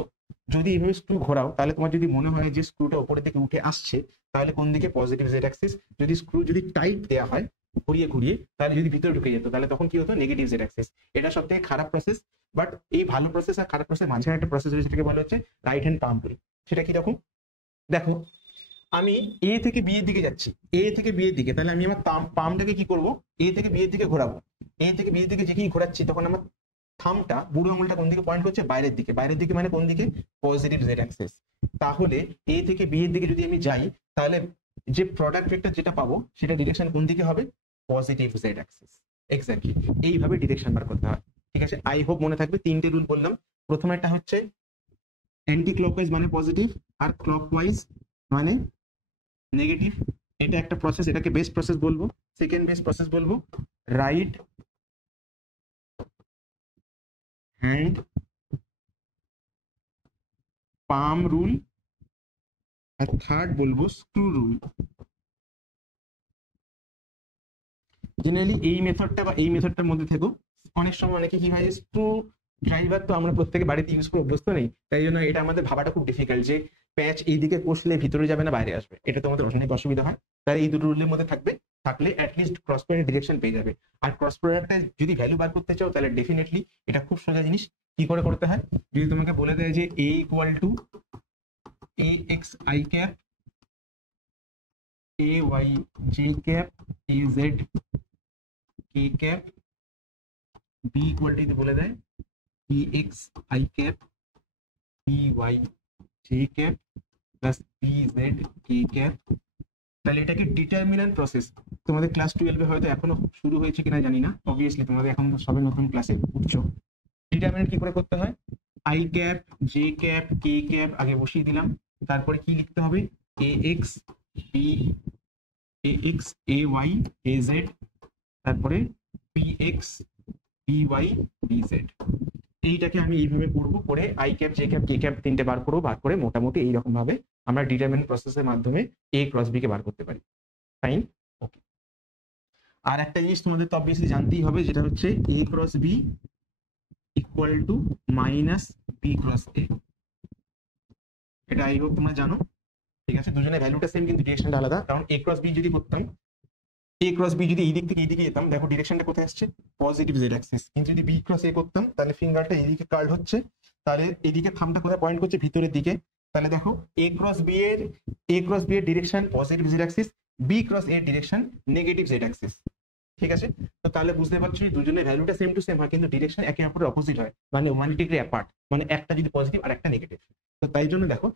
যদি এইভাবে স্ক্রু ঘোরাও, তাহলে তোমার যদি মনে হয় যে স্ক্রুটা উপরের দিকে উঠে আসছে, তাহলে কোন দিকে, পজিটিভ জেড অ্যাক্সিস। যদি স্ক্রু যদি টাইট দেওয়া হয় ঘুরিয়ে ঘুরিয়ে, তাহলে যদি ভিতরে ঢুকে যেত, তাহলে তখন কি হতো, নেগেটিভ জেড অ্যাক্সিস। এটা সব থেকে খারাপ প্রসেস। বাট এই ভালো প্রসেস আর খারাপ প্রসেস মাঝখানে একটা প্রসেস রয়েছে, সেটাকে বলা হচ্ছে রাইট হ্যান্ড পাম্প রুল। সেটা কি রকম, দেখো, আমি এ থেকে বি এর দিকে যাচ্ছি, এ থেকে বি এর দিকে, তাহলে আমি আমার পামটাকে কি করব, এ থেকে বি এর দিকে ঘোরাবো। এ থেকে বি এর দিকে যেখানে ঘোরাচ্ছি, তখন আমার থামটা, বুড়ো আঙুলটা কোন দিকে পয়েন্ট করছে, বাইরের দিকে। বাইরের দিকে মানে কোন দিকে, পজিটিভ জেড অ্যাক্সিস। তাহলে এ থেকে বি এর দিকে যদি আমি যাই, তাহলে যে প্রোডাক্ট ভেক্টর যেটা পাবো, সেটা ডিরেকশন কোন দিকে হবে, পজিটিভ জেড অ্যাক্সিস। এক্স্যাক্টলি এইভাবে ডিরেকশন বার করতে হয়, ঠিক আছে? আই হোপ মনে থাকবে। তিনটে রুল বললাম। প্রথমেরটা হচ্ছে অ্যান্টি ক্লকওয়াইজ মানে পজিটিভ, আর ক্লকওয়াইজ মানে নেগেটিভ। এটা একটা প্রসেস, এটাকে বেস্ট প্রসেস বলবো। সেকেন্ড বেস্ট প্রসেস বলবো রাইট হ্যান্ড পাম রুল। আর থার্ড বলবো স্ক্রু রুল। জেনারেলি এই মেথডটা বা এই মেথডটার মধ্যে থেকো। অনেক সময় অনেকে কি হয়, স্ক্রু ড্রাইভার তো আমরা প্রত্যেকে বাড়িতে ইউজ করে অভ্যস্ত নেই, তাই জন্য এটা আমাদের ভাবাটা খুব ডিফিকাল্ট, যে প্যাচ এইদিকে কষলে ভিতরে যাবে না বাইরে আসবে। এটা তোমাদের অনেক অসুবিধা হয়। তাই এই দুটো রুলের মধ্যে থাকবে, থাকলে অ্যাটলিস্ট ক্রস পয়েন্টের ডিরেকশন পেয়ে যাবে। আর ক্রস প্রোডাক্টে যদি ভ্যালু বার করতে চাও, তাহলে ডেফিনেটলি এটা খুব সোজা জিনিস। কি করে করতে হয়, যদি তোমাকে বলে দেয় যে A equal to A X I cap, A Y J cap, A Z K cap, B equal to বলে দেয় B X I cap, B Y J cap plus B Z K cap. তাহলে এটাকে ডিটারমিনেন্ট প্রসেস। তোমাদের ক্লাস 12 হয়তো এখনো শুরু হয়েছে কিনা জানি না, অবভিয়াসলি তোমাদের এখন সবে নতুন ক্লাসে উঠছো। ডিটারমিনেন্ট কি করে করতে হয়, I cap J cap K cap আগে বসিয়ে দিলাম, তারপরে কি লিখতে হবে, A X B A X A Y A Z, তারপরে B X B Y B Z. এইটাকে আমি এইভাবে করবো, করে I cap J cap K cap তিনটে বার করবো, বার করে মোটামুটি এইরকম ভাবে আমরা ডিটারমিনেন্ট প্রসেসের মাধ্যমে এ ক্রস বি কে বার করতে পারি। ফাইন, ওকে। আর একটা জিনিস তোমাদের তো অবভিয়াসলি জানতেই হবে, যেটা হচ্ছে A cross B equal to minus B cross A. এটা আই হোপ তোমরা জানো। ঠিক আছে, দুজনের ভ্যালুটা সেম কিন্তু ডিরেকশনটা আলাদা। কারণ এ ক্রস বি যদি করতাম, এ ক্রস বি যদি এই দিক থেকে এইদিকে যেতাম, দেখো ডিরেকশনটা কোথায় আসছে, পজিটিভ জেড অ্যাক্সিস। কিন্তু যদি বি ক্রস এ করতাম, তাহলে ফিঙ্গারটা এইদিকে কার্ল হচ্ছে, তাহলে এদিকে থামটা কোথায় পয়েন্ট করছে, ভিতরের দিকে। তাহলে দেখো এ ক্রস বি এর direction positive Z axis, B cross এর ডিরেকশন নেগেটিভ জেড অ্যাক্সিস। ঠিক আছে, তো তাহলে বুঝতে পারছি দুজনের ভ্যালুটা সেম টু সেম হয়, কিন্তু ডিরেকশন একে অপরের অপোজিট হয়, মানে 180 অ্যাপার্ট, মানে একটা যদি পজিটিভ আর একটা নেগেটিভ। তো তাই জন্য দেখো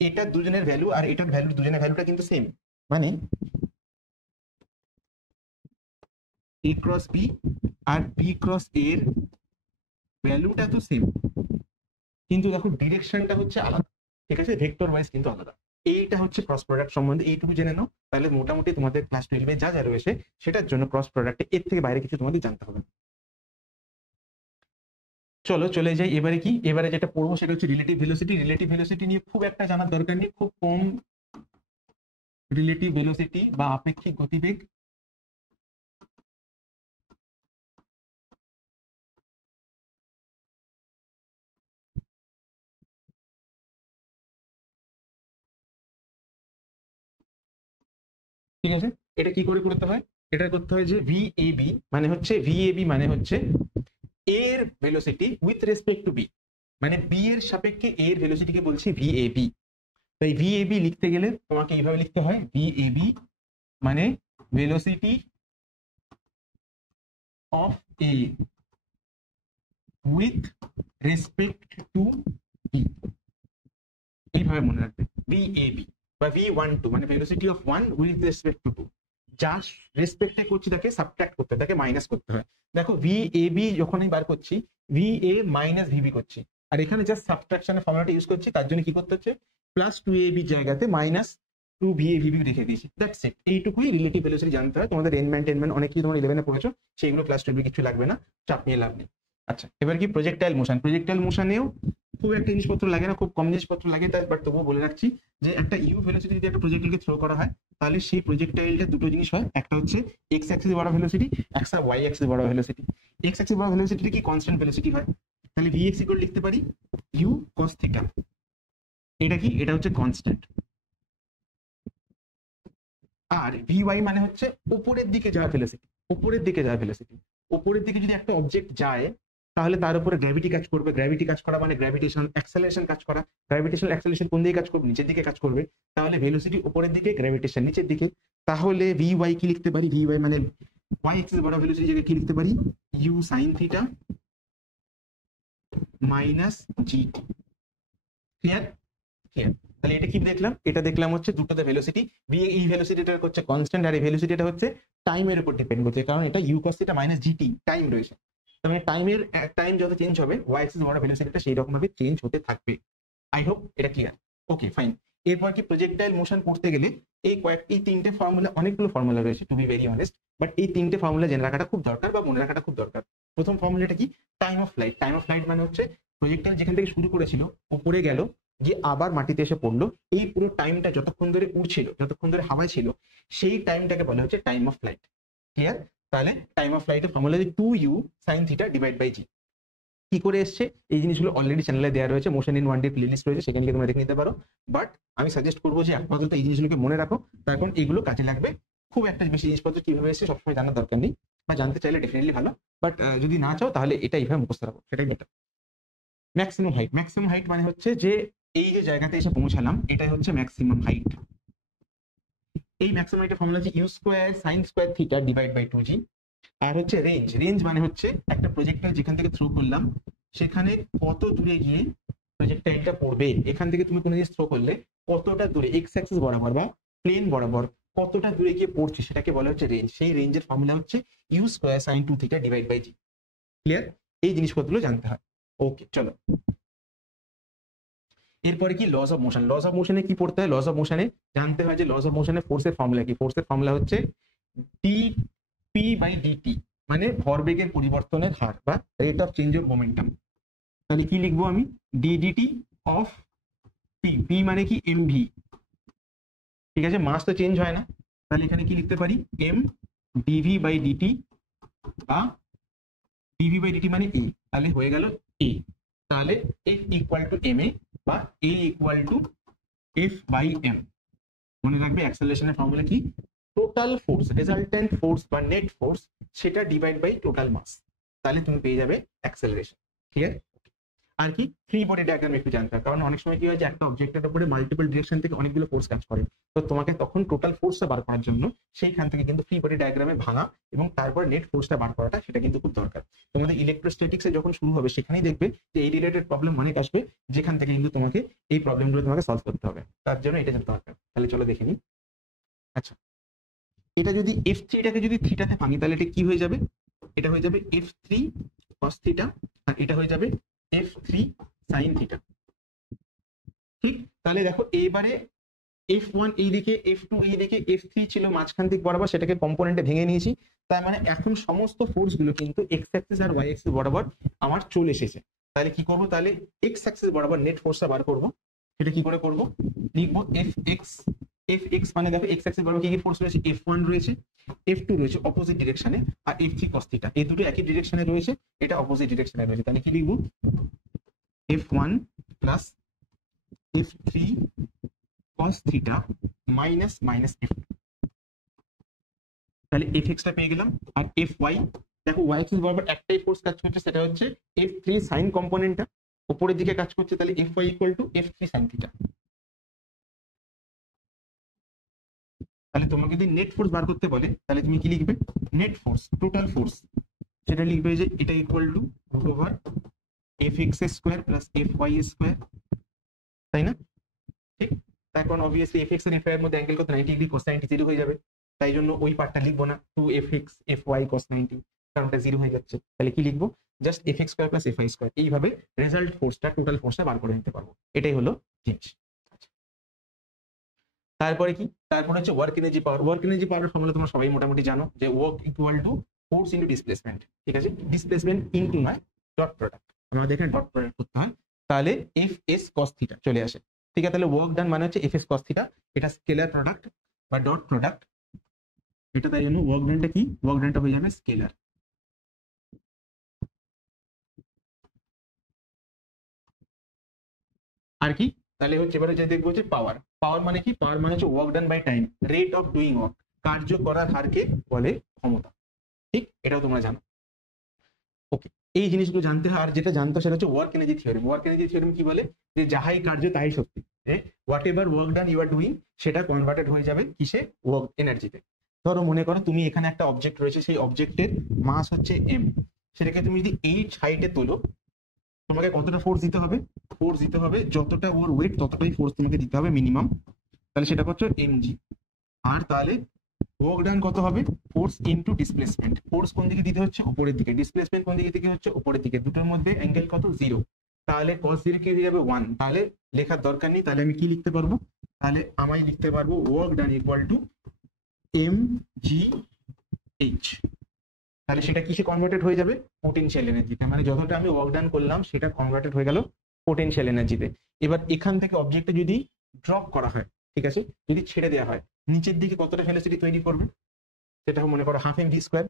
এটা দুজনের ভ্যালু আর এটার ভ্যালু, দুজনের ভ্যালুটা কিন্তু সেম, মানে এ ক্রস বি আর বি ক্রস এর ভ্যালুটা তো সেম, কিন্তু দেখো ডিরেকশনটা হচ্ছে আলাদা। ঠিক আছে, ভেক্টর ওয়াইজ কিন্তু আলাদা। এইটা হচ্ছে ক্রস প্রোডাক্ট সম্বন্ধে এইটুকু জেনে নাও, তাহলে মোটামুটি তোমাদের ক্লাস 12 যা যা রয়েছে সেটার জন্য ক্রস প্রোডাক্টে এর থেকে বাইরে কিছু তোমাদের জানতে হবে। চলো চলে যাই এবারে। কি এবারে যেটা পড়বো সেটা হচ্ছে রিলেটিভ ভেলোসিটি। রিলেটিভ ভেলোসিটি নিয়ে খুব একটা জানার দরকার নেই, খুব কম। রিলেটিভ ভেলোসিটি বা আপেক্ষিক গতিবেগ ঠিক আছে, এটা কি করে করতে হয়, এটা করতে হয় যে ভিএবি মানে হচ্ছে এর velocity with respect to B, মানে বি এর সাপেক্ষে এর ভেলোসিটিকে বলছি ভিএবি। তাই ভিএবি লিখতে গেলে তোমাকে এইভাবে লিখতে হয়, ভিএবি মানে velocity of A with respect to B, এইভাবে মনে রাখবে, ভিএবি বা ভি12 মানে velocity of one with respect to two. যা রেসপেক্টে করছি তাকে সাবট্রাক্ট করতে হয়, তাকে মাইনাস করতে হয়। দেখো ভিএবি যখন আমি বার করছি, ভিএ মাইনাস ভিবি করছি, আর এখানে জাস্ট সাবট্রাকশনের ফর্মুলাটা ইউজ করছি, তার জন্য কি করতে হচ্ছে, প্লাস 2ab জায়গাতে মাইনাস 2va ভিবি রেখে দিয়েছি, দ্যাটস ইট। এইটুকুই রিলেটিভ ভেলোসিটি জানতে হয়। তোমাদের এনম্যান টেনম্যান অনেক কিছু তোমরা 11-এ পড়েছো, সেইগুলো ক্লাস 12 কিছু লাগবে না, চাপ নিয়ে লাভ নেই। আচ্ছা, এবার কি প্রজেক্টাইল মোশন। প্রজেক্টাইল মোশনেও খুব একটা জিনিসপত্র লাগে না, খুব কম জিনিসপত্র লাগে, বাট তবুও বলে রাখছি যে একটা ইউ ভেলোসিটি যদি একটা প্রজেক্টাইলকে থ্রো করা হয়, তাহলে সেই প্রজেক্টাইলটা দুটো জিনিস হয়, একটা হচ্ছে এক্স অ্যাক্সিস বড় ভেলোসিটি, একটা ওয়াই অ্যাক্সিস বড় ভেলোসিটি। এক্স অ্যাক্সিস বড় ভেলোসিটি কি কনস্ট্যান্ট ভেলোসিটি হয়, তাহলে ভি এক্স ইকুয়াল লিখতে পারি ইউ কস থিটা। এটা কি, এটা হচ্ছে কনস্ট্যান্ট। আর ভি ওয়াই মানে হচ্ছে উপরের দিকে যাওয়া ভেলোসিটি, উপরের দিকে যাওয়া ভেলোসিটি। উপরের দিকে যদি একটা অবজেক্ট যায়, তাহলে তার উপরে গ্র্যাভিটি কাজ করবে। গ্র্যাভিটি কাজ করা মানে গ্র্যাভিটেশন অ্যাক্সেলারেশন কাজ করা। গ্র্যাভিটেশনাল অ্যাক্সেলারেশন কোন দিকে কাজ করবে, নিচের দিকে কাজ করবে। তাহলে ভেলোসিটি উপরের দিকে, গ্র্যাভিটেশন নিচের দিকে। তাহলে ভি ওয়াই কি লিখতে পারি, ভি ওয়াই মানে ওয়াই এক্সিস বড় ভেলোসিটি জায়গায় কি লিখতে পারি, U sine theta minus GT. Clear? Clear. তাহলে এটা কি দেখলাম, এটা দেখলাম হচ্ছে দুটোতে ভেলোসিটি। ভি এই ভেলোসিটিটা হচ্ছে কনস্ট্যান্ট, আর এই ভেলোসিটিটা হচ্ছে টাইমের উপর ডিপেন্ড করছে, কারণ এটা U cos theta minus GT time রয়েছে। তার মানে টাইম যত চেঞ্জ হবে, ওয়াই এক্সিস বড় ভেলোসিটিটা সেই রকম ভাবে চেঞ্জ হতে থাকবে। আই হোপ এটা ক্লিয়ার। Okay fine. এরপর কি প্রজেক্টাইল মোশন করতে গেলে এই তিনটে ফর্মুলা, অনেকগুলো ফর্মুলা রয়েছে to be very honest, but এই তিনটে ফর্মুলা জেনে রাখাটা খুব দরকার বা মনে রাখাটা খুব দরকার। প্রথম ফর্মুলাটা কি, time of flight. Time of flight মানে হচ্ছে প্রজেক্টাইল যেখান থেকে শুরু করেছিল, উপরে গেল, গিয়ে আবার মাটিতে এসে পড়লো, এই পুরো টাইমটা যতক্ষণ ধরে উড়ছিল, যতক্ষণ ধরে হাওয়ায় ছিল, সেই টাইমটাকে বলা হচ্ছে টাইম অফ ফ্লাইট। ক্লিয়ার? তাহলে টাইম অফ ফ্লাইটের ফর্মুলা হচ্ছে 2u sin theta divide by G. কি করে এসছে এই জিনিসগুলো অলরেডি চ্যানেলে দেওয়া রয়েছে, মোশন ইন 1D প্লেলিস্ট রয়েছে, সেখানে গিয়ে তোমরা দেখে নিতে পারো। বাট আমি সাজেস্ট করবো যে আপাতত এই জিনিসগুলোকে মনে রাখো, তার কারণ এগুলো কাজে লাগবে। খুব একটা বেশি জিনিসপত্র কিভাবে এসে সবসময় জানার দরকার নেই, বা জানতে চাইলে ডেফিনেটলি ভালো, বাট যদি না চাও তাহলে এটা এইভাবে মুখস্থ রাখো, সেটাই better. Maximum height. Maximum height মানে হচ্ছে যে এই যে জায়গাতে এসে পৌঁছালাম, এটাই হচ্ছে ম্যাক্সিমাম হাইট। এই ম্যাক্সিমাম হাইটের ফর্মুলা হচ্ছে you square sine square theta divide by 2g। আর হচ্ছে রেঞ্জ। রেঞ্জ মানে হচ্ছে একটা প্রজেক্টাইল যেখান থেকে থ্রো করলাম, সেখানে কত দূরে গিয়ে প্রজেক্টাইলটা পড়বে। এখান থেকে তুমি কোনো জিনিস থ্রো করলে কতটা দূরে, এক্স অ্যাক্সিস বরাবর বা প্লেন বরাবর কতটা দূরে গিয়ে পড়ছে, সেটাকে বলা হচ্ছে রেঞ্জ। সেই রেঞ্জের ফর্মুলা হচ্ছে you square sine 2 theta divide by G. Clear? এই জিনিসপত্রগুলো জানতে হয়। ওকে চলো, এরপরে কি laws of motion. Laws of মোশনে কি পড়তে হয়, লস অফ মোশনে জানতে হয় যে লস অফ মোশনে ফোর্সের ফর্মুলা কি। ফোর্সের ফর্মুলা হচ্ছে ডি পি বাই ডিটি, মানে ভরবেগের পরিবর্তনের হার বা rate of change of momentum. তাহলে কি লিখবো আমি, ডিডিটি অফ পি। পি মানে কি এমভি, ঠিক আছে, মাস তো চেঞ্জ হয় না, তাহলে এখানে কি লিখতে পারি, এম ডিভি বাই ডিটি, বা ডিভি বাই ডিটি মানে এ, তাহলে হয়ে গেল এ। তাহলে F equal to M A, বা A equal to F by M. মনে রাখবে অ্যাক্সেলারেশনের ফর্মুলা কি, টোটাল ফোর্স, রেজাল্টেন্ট ফোর্স বা নেট ফোর্স, সেটা ডিভাইড বাই টোটাল মাস, তাহলে তুমি পেয়ে যাবে অ্যাক্সেলারেশন। ক্লিয়ার? আর কি ফ্রি বডি ডায়াগ্রাম একটু জানতে হবে, কারণ অনেক সময় কি হয় যে একটা অবজেক্টের উপরে মাল্টিপল ডিরেকশন থেকে অনেকগুলো ফোর্স কাজ করে, তো তোমাকে তখন টোটাল ফোর্সটা বার করার জন্য সেইখান থেকে কিন্তু ফ্রি বডি ডায়াগ্রামে ভাঙা এবং তারপর নেট ফোর্সটা বার করাটা সেটা কিন্তু খুব দরকার। তোমাদের ইলেকট্রোস্ট্যাটিক্সে যখন শুরু হবে সেখানেই দেখবে যে এই রিলেটেড প্রবলেম অনেক আসবে, যেখান থেকে কিন্তু তোমাকে এই প্রবলেমগুলো তোমাকে সলভ করতে হবে, তার জন্য এটা জানতে দরকার। তাহলে চলো দেখে নিই। আচ্ছা, এটা যদি এফ থ্রিটাকে যদি থিটাতে ভাঙি তাহলে এটা কি হয়ে যাবে, এটা হয়ে যাবে এফ থ্রি কস থিটা, আর এটা হয়ে যাবে এফ থ্রি সাইন থিটা। ঠিক, তাহলে দেখো এবারে F1 এই দিকে, F2 এই দিকে, F3 ছিল মাঝখান দিক বরাবর, সেটাকে কম্পোনেন্টে ভেঙে নিয়েছি। তার মানে এখন সমস্ত ফোর্স গুলো কিন্তু এক্স অ্যাক্সিস আর ওয়াই অ্যাক্সিস বরাবর আমার চলে এসেছে। তাহলে কি করব, তাহলে এক্স অ্যাক্সিস বরাবর নেট ফোর্সটা বার করব। সেটা কি করে করব, লিখবো Fx মানে দেখো এক্স অ্যাক্সিস বরাবর কি কি ফোর্স রয়েছে, F1 রয়েছে, F2 রয়েছে অপোজিট ডিরেকশনে, আর F3 cos থিটা, এই দুটো একই ডিরেকশনে রয়েছে, এটা অপোজিট ডিরেকশনে রয়েছে। তাহলে কি লিখবো, F1 plus F3 cos theta minus minus F2, তাহলে Fx টা পেয়ে গেলাম। আর Fy, দেখো y অ্যাক্সিস বরাবর একটাই ফোর্স কাজ করছে, সেটা হচ্ছে F3 sin কম্পোনেন্টটা উপরের দিকে কাজ করছে, তাহলে Fy equal to F3 sin theta. তাহলে তোমাকে যদি নেট ফোর্স বার করতে বলে তাহলে তুমি কি লিখবে, নেট ফোর্স, টোটাল ফোর্স, সেটা লিখবে যে এটা equal to root over Fx square plus Fy square, তাই না? ঠিক, এখন অবভিয়াসলি Fx এর Fy এর মধ্যে অ্যাঙ্গেল কত, 90 ডিগ্রি, cos 90 0 হয়ে যাবে, তাই জন্য ওই পার্টটা লিখবো না, 2Fx Fy cos 90, কারণ এটা 0 হয়ে যাচ্ছে। তাহলে কি লিখবো, just Fx square plus Fy square, এইভাবে রেজাল্ট ফোর্সটা, টোটাল ফোর্সটা বার করে নিতে পারবো। এটাই হলো জিনিস। তারপরে কি, তারপরে হচ্ছে ওয়ার্ক এনার্জি পাওয়ার। ওয়ার্ক এনার্জি পাওয়ার ফর্মুলা তোমরা সবাই মোটামুটি জানো, যে work equal to force into displacement. ঠিক আছে, ডিসপ্লেসমেন্ট ইনটু নয়, ডট প্রোডাক্ট, আমাদের এখানে ডট প্রোডাক্ট করতে হয়, তাহলে Fs cos থিটা চলে আসে। ঠিক আছে, তাহলে ওয়ার্ক ডান মানে হচ্ছে Fs cos থিটা, এটা স্কেলার প্রোডাক্ট বা ডট প্রোডাক্ট, এটা তাই জন্য ওয়ার্ক ডানটা কি, ওয়ার্ক ডানটা হয়ে যাবে স্কেলার। আর কি, তাহলে হচ্ছে এবারে যে দেখবো যে পাওয়ার। পাওয়ার মানে কি, পাওয়ার মানে হচ্ছে work done by time, rate of doing work, কার্য করার হারকে বলে ক্ষমতা। ঠিক, এটাও তোমরা জানো। ওকে, এই জিনিসগুলো জানতে হয়। আর যেটা জানতে সেটা হচ্ছে work energy theorem. Work energy theorem কি বলে, যে যাহাই কার্য তাই শক্তি, whatever work done you are doing, সেটা কনভার্টেড হয়ে যাবে কিসে, ওয়ার্ক এনার্জিতে। ধরো মনে করো তুমি এখানে একটা অবজেক্ট রয়েছে, সেই অবজেক্টের মাস হচ্ছে m, সেটাকে তুমি যদি এইচ হাইটে তোলো, তোমাকে কতটা ফোর্স দিতে হবে, ফোর্স দিতে হবে যতটা ওর ওয়েট ততটাই ফোর্স তোমাকে দিতে হবে মিনিমাম, তাহলে সেটা হচ্ছে mg। আর তাহলে ওয়ার্ক ডান কত হবে, ফোর্স ইনটু ডিসপ্লেসমেন্ট, ফোর্স কোন দিকে দিতে হচ্ছে, উপরের দিকে, ডিসপ্লেসমেন্ট কোন দিকে থেকে হচ্ছে, উপরের দিকে, দুটোর মধ্যে অ্যাঙ্গেল কত, 0, তাহলে cos 0 কি হয়ে যাবে 1, তাহলে লেখার দরকার নেই, তাহলে আমি কি লিখতে পারবো, তাহলে আমি লিখতে পারবো work done equal to mgh। তাহলে সেটা কিসে কনভার্টেড হয়ে যাবে, পোটেনশিয়াল এনার্জিতে, মানে যতটা আমি ওয়ার্ক ডান করলাম সেটা কনভার্টেড হয়ে গেল পোটেনশিয়াল এনার্জিতে। এবার এখান থেকে অবজেক্টটা যদি ড্রপ করা হয়, ঠিক আছে, যদি ছেড়ে দেওয়া হয়, নিচের দিকে কতটা ভেলোসিটি তৈরি করবে, সেটা মনে করো half m v square,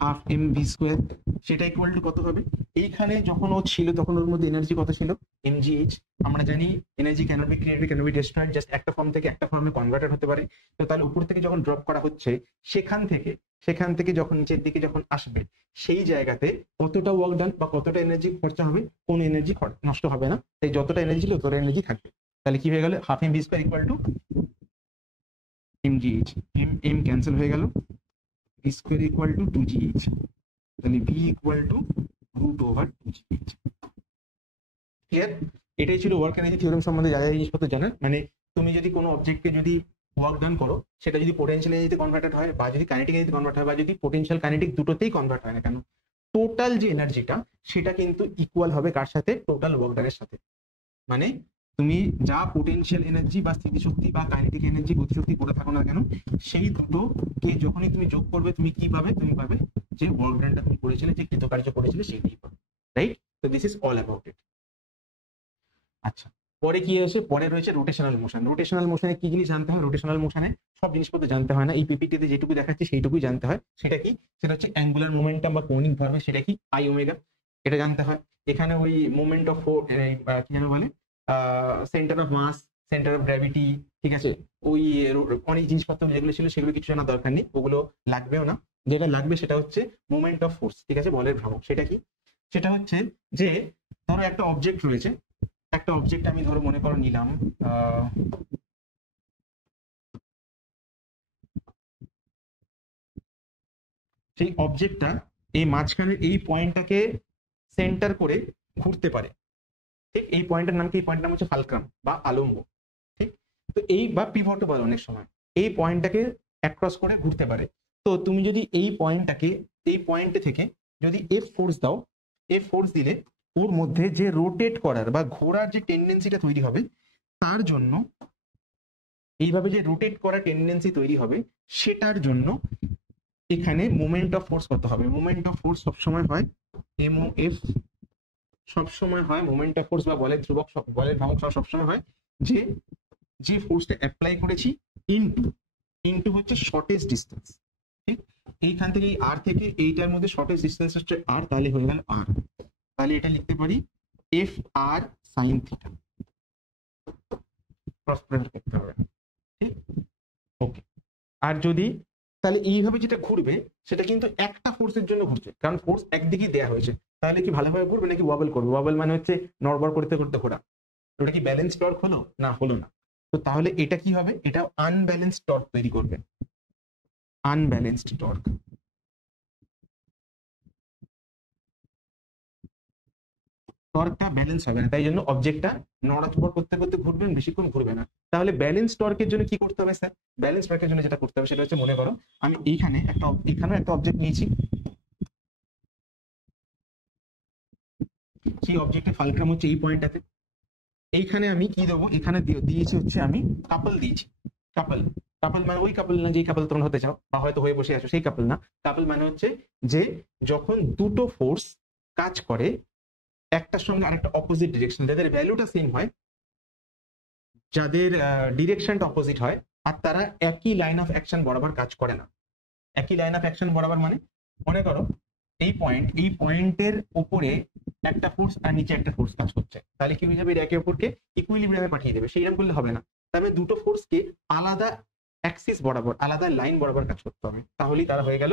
half m v square, সেটা ইকুয়াল টু কত হবে, এইখানে যখন ও ছিল তখন ওর মধ্যে এনার্জি কত ছিল, mgh। আমরা জানি energy cannot be created, cannot be destroyed, just একটা ফর্ম থেকে একটা ফর্মে কনভার্টেড হতে পারে। তো তাহলে উপর থেকে যখন ড্রপ করা হচ্ছে, সেখান থেকে যখন নিচের দিকে যখন আসবে, সেই জায়গাতে কতটা ওয়ার্ক ডান বা কতটা এনার্জি খরচা হবে, কোন এনার্জি নষ্ট হবে না, তাই যতটা এনার্জি ছিল ততটা এনার্জি থাকবে। তাহলে কি হয়ে গেল, half m v square equal to mgh, m cancel হয়ে গেল, v square equal to 2gh, তাহলে v equal to root over 2gh। Clear? এটাই ছিল ওয়ার্ক এনার্জি থিওরেম সম্বন্ধে যা যা জিনিসপত্র জানার। মানে তুমি যদি কোনো অবজেক্টকে যদি ওয়ার্ক ডান করো, সেটা যদি পোটেনশিয়াল এনার্জিতে কনভার্টেড হয় বা যদি কাইনেটিক এনার্জিতে কনভার্ট হয় বা যদি পোটেনশিয়াল কাইনেটিক দুটোতেই কনভার্ট হয় না কেন, টোটাল যে এনার্জিটা সেটা কিন্তু ইকুয়াল হবে কার সাথে, টোটাল ওয়ার্ক ডানের সাথে। মানে তুমি যা পোটেনশিয়াল এনার্জি বা স্থিতিশক্তি বা কাইনেটিক এনার্জি, গতিশক্তি করে থাকো না কেন, সেই দুটোকে যখনই তুমি যোগ করবে, তুমি কি পাবে, তুমি পাবে যে ওয়ার্ক ডানটা তুমি করেছিলে, যে কৃতকার্য করেছিলে সেইটাই পাবে। রাইট? তো this is all about it. আচ্ছা, পরে কি আছে, পরে রয়েছে রোটেশনাল মোশন। রোটেশনাল মোশনে কি জিনিস জানতে হয়, রোটেশনাল মোশনে সব জিনিসপত্র জানতে হয় না, এই পিপিটিতে যেটুকু দেখাচ্ছি সেইটুকুই জানতে হয়। সেটা কি, সেটা হচ্ছে অ্যাঙ্গুলার মোমেন্টাম বা কৌণিক ভরবেগ, সেটা কি, আই ওমেগা, এটা জানতে হয়। এখানে ওই মোমেন্ট অফ কি যেন বলে, centre of mass, centre of gravity, ঠিক আছে, ওই অনেক জিনিসপত্র যেগুলো ছিল সেগুলো কিছু জানার দরকার নেই, ওগুলো লাগবেও না। যেটা লাগবে সেটা হচ্ছে মোমেন্ট অফ ফোর্স, ঠিক আছে, বলের ভ্রামক। সেটা কি? সেটা হচ্ছে যে ধরো একটা অবজেক্ট রয়েছে, একটা অবজেক্ট আমি ধরো মনে করো নিলাম, সেই অবজেক্টটা এই মাঝখানের এই পয়েন্টটাকে সেন্টার করে ঘুরতে পারে, ঠিক। এই পয়েন্টের নাম কি? এই পয়েন্টের নাম হচ্ছে ফালক্রাম বা আলম্ব, ঠিক। তো এই বা পিভটও বলে অনেক সময়, এই পয়েন্টটাকে অ্যাক্রস করে ঘুরতে পারে। তো তুমি যদি এই পয়েন্টটাকে, এই পয়েন্টে থেকে যদি এফ ফোর্স দাও, এফ ফোর্স দিলে ওর মধ্যে যে রোটেট করার বা ঘোরার যে টেন্ডেন্সিটা তৈরি হবে, তার জন্য এইভাবে যে রোটেট করার টেন্ডেন্সি তৈরি হবে, সেটার জন্য এখানে মোমেন্ট অফ ফোর্স কত হবে? মোমেন্ট অফ ফোর্স সবসময় হয় এম ও এফ, সবসময় হয় মোমেন্ট অফ ফোর্স বা বলের ধ্রুবক, বলের ভ্রামক সবসময় হয় যে যে ফোর্সটা অ্যাপ্লাই করেছি ইনটু, ইনটু হচ্ছে শর্টেস্ট ডিস্টেন্স, ঠিক। এইখান থেকে এই আর থেকে এইটার মধ্যে শর্টেস্ট ডিস্টেন্স হচ্ছে আর, তাহলে হয়ে গেল আর। তাহলে এটা লিখতে পারি F R sine theta, cross করতে হবে, ঠিক। ওকে। আর যদি তাহলে এইভাবে যেটা ঘুরবে সেটা কিন্তু একটা ফোর্সের জন্য ঘুরছে, কারণ ফোর্স একদিকেই দেওয়া হয়েছে। তাহলে কি ভালোভাবে ঘুরবে নাকি ওয়াবল করবে? ওয়াবল মানে হচ্ছে নড়বড় করতে করতে ঘোরা। ওটা কি ব্যালেন্স টর্ক হলো? না, হলো না। তো তাহলে এটা কি হবে? এটা আনব্যালেন্সড টর্ক তৈরি করবে, আনব্যালেন্সড টর্ক। টর্কটা ব্যালেন্স হবে না, তাই জন্য অবজেক্টটা নড়াচড়া করতে করতে ঘুরবেন, বেশিক্ষণ ঘুরবে না। তাহলে ব্যালেন্স টর্কের জন্য কি করতে হবে স্যার? ব্যালেন্স টর্কের জন্য যেটা করতে হবে সেটা হচ্ছে, মনে করো আমি এইখানে একটা, এখানেও একটা অবজেক্ট নিয়েছি, সেই অবজেক্টের ফালক্রাম হচ্ছে এই পয়েন্টটাতে। এইখানে আমি কি দেবো? এখানে দিয়েছি হচ্ছে আমি কাপল দিয়েছি, কাপল। কাপল মানে ওই কাপল না যে কাপল তোমরা হতে চাও বা হয়তো হয়ে বসে আছো, সেই কাপল না। কাপল মানে হচ্ছে যে যখন দুটো ফোর্স কাজ করে একটার সঙ্গে আরেকটা অপোজিট ডিরেকশন, যাদের ভ্যালুটা সেম হয়, যাদের ডিরেকশনটা অপোজিট হয়, আর তারা একই লাইন অফ অ্যাকশন বরাবর কাজ করে না। একই লাইন অফ অ্যাকশন বরাবর মানে, মনে করো এই পয়েন্ট, এই পয়েন্টের উপরে একটা ফোর্স আর নিচে একটা ফোর্স কাজ করছে, তাহলে কি হয়ে যাবে? একে অপরকে ইকুইলিব্রিয়ামে পাঠিয়ে দেবে। সেইরকম করলে হবে না, তবে দুটো ফোর্সকে আলাদা অ্যাক্সিস বরাবর, আলাদা লাইন বরাবর কাজ করতে হবে, তাহলেই তারা হয়ে গেল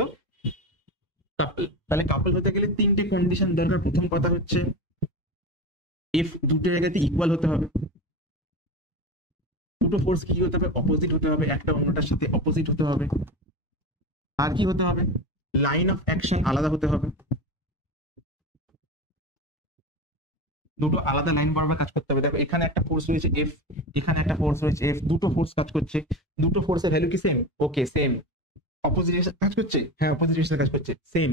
কাপল। তাহলে কাপল হতে গেলে তিনটে কন্ডিশন দরকার। প্রথম কথা হচ্ছে এফ দুটো জায়গাতে ইকুয়াল হতে হবে, দুটো ফোর্স কি হতে হবে? অপোজিট হতে হবে, একটা অন্যটার সাথে অপোজিট হতে হবে। আর কি হতে হবে? লাইন অফ অ্যাকশন আলাদা হতে হবে, দুটো আলাদা লাইন বরাবর কাজ করতে হবে। দেখো এখানে একটা ফোর্স রয়েছে এফ, এখানে একটা ফোর্স রয়েছে এফ, দুটো ফোর্স কাজ করছে, দুটো ফোর্সের ভ্যালু কি সেম? ওকে, সেম। অপোজিট কাজ করছে? হ্যাঁ, অপোজিট কাজ করছে, সেম।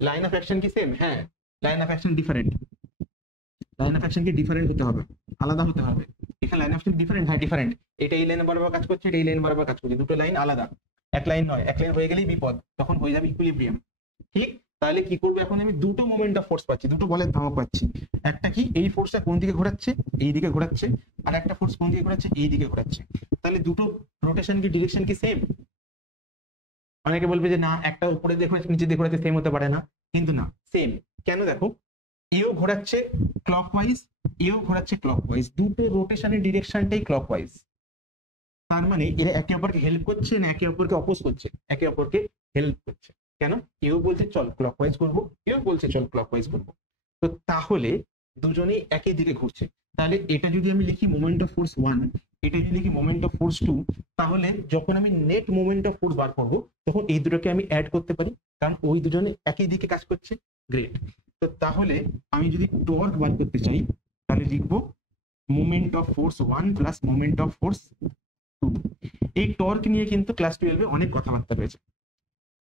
লাইন অফ অ্যাকশন কি সেম? হ্যাঁ। Line of action different, line of action কি ডিফারেন্ট হতে হবে, আলাদা হতে হবে। এখানে লাইন অফ অ্যাকশন ডিফারেন্ট, হ্যাঁ ডিফারেন্ট। এটা এই লাইন বরাবর কাজ করছে, এটা এই লাইন বরাবর কাজ করছে, দুটো লাইন আলাদা, এক লাইন নয়। এক লাইন হয়ে গেলেই বিপদ, তখন হয়ে যাবে ইকুইলিব্রিয়াম, ঠিক। তাহলে কি করবো? এখন আমি দুটো মোমেন্ট অফ ফোর্স পাচ্ছি, দুটো বলের ভ্রামক পাচ্ছি। একটা কি, এই ফোর্সটা কোন দিকে ঘোরাচ্ছে? এই দিকে ঘোরাচ্ছে। আর একটা ফোর্স কোন দিকে ঘোরাচ্ছে? এই দিকে ঘোরাচ্ছে। তাহলে দুটো রোটেশন কি, ডিরেকশন কি সেম? অনেকে বলবে যে না, একটা উপরে দিয়ে ঘোরাচ্ছে, নিচে দিয়ে ঘোরাচ্ছে, সেম হতে পারে না। কিন্তু না, সেম। কেন? দেখো এও ঘোরাচ্ছে ক্লকওয়াইজ, এও ঘোরাচ্ছে ক্লকওয়াইজ, দুটো রোটেশনের ডিরেকশনটাই ক্লকওয়াইজ। তার মানে এরা একে অপরকে হেল্প করছে না একে অপরকে অপোজ করছে? একে অপরকে হেল্প করছে। কেন? এও বলছে চল ক্লকওয়াইজ করবো, এও বলছে চল ক্লকওয়াইজ করবো। তো তাহলে দুজনেই একই দিকে ঘুরছে। তাহলে এটা যদি আমি লিখি মোমেন্ট অফ ফোর্স 1, এটা যদি লিখি মোমেন্ট অফ ফোর্স 2, তাহলে যখন আমি নেট মোমেন্ট অফ ফোর্স বার করবো তখন এই দুটোকে আমি অ্যাড করতে পারি, কারণ ওই দুজনে একই দিকে কাজ করছে। গ্রেট। তো তাহলে আমি যদি টর্ক বার করতে চাই তাহলে লিখবো moment of force 1 plus moment of force 2। এই টর্ক নিয়ে কিন্তু ক্লাস 12-এ অনেক কথাবার্তা রয়েছে।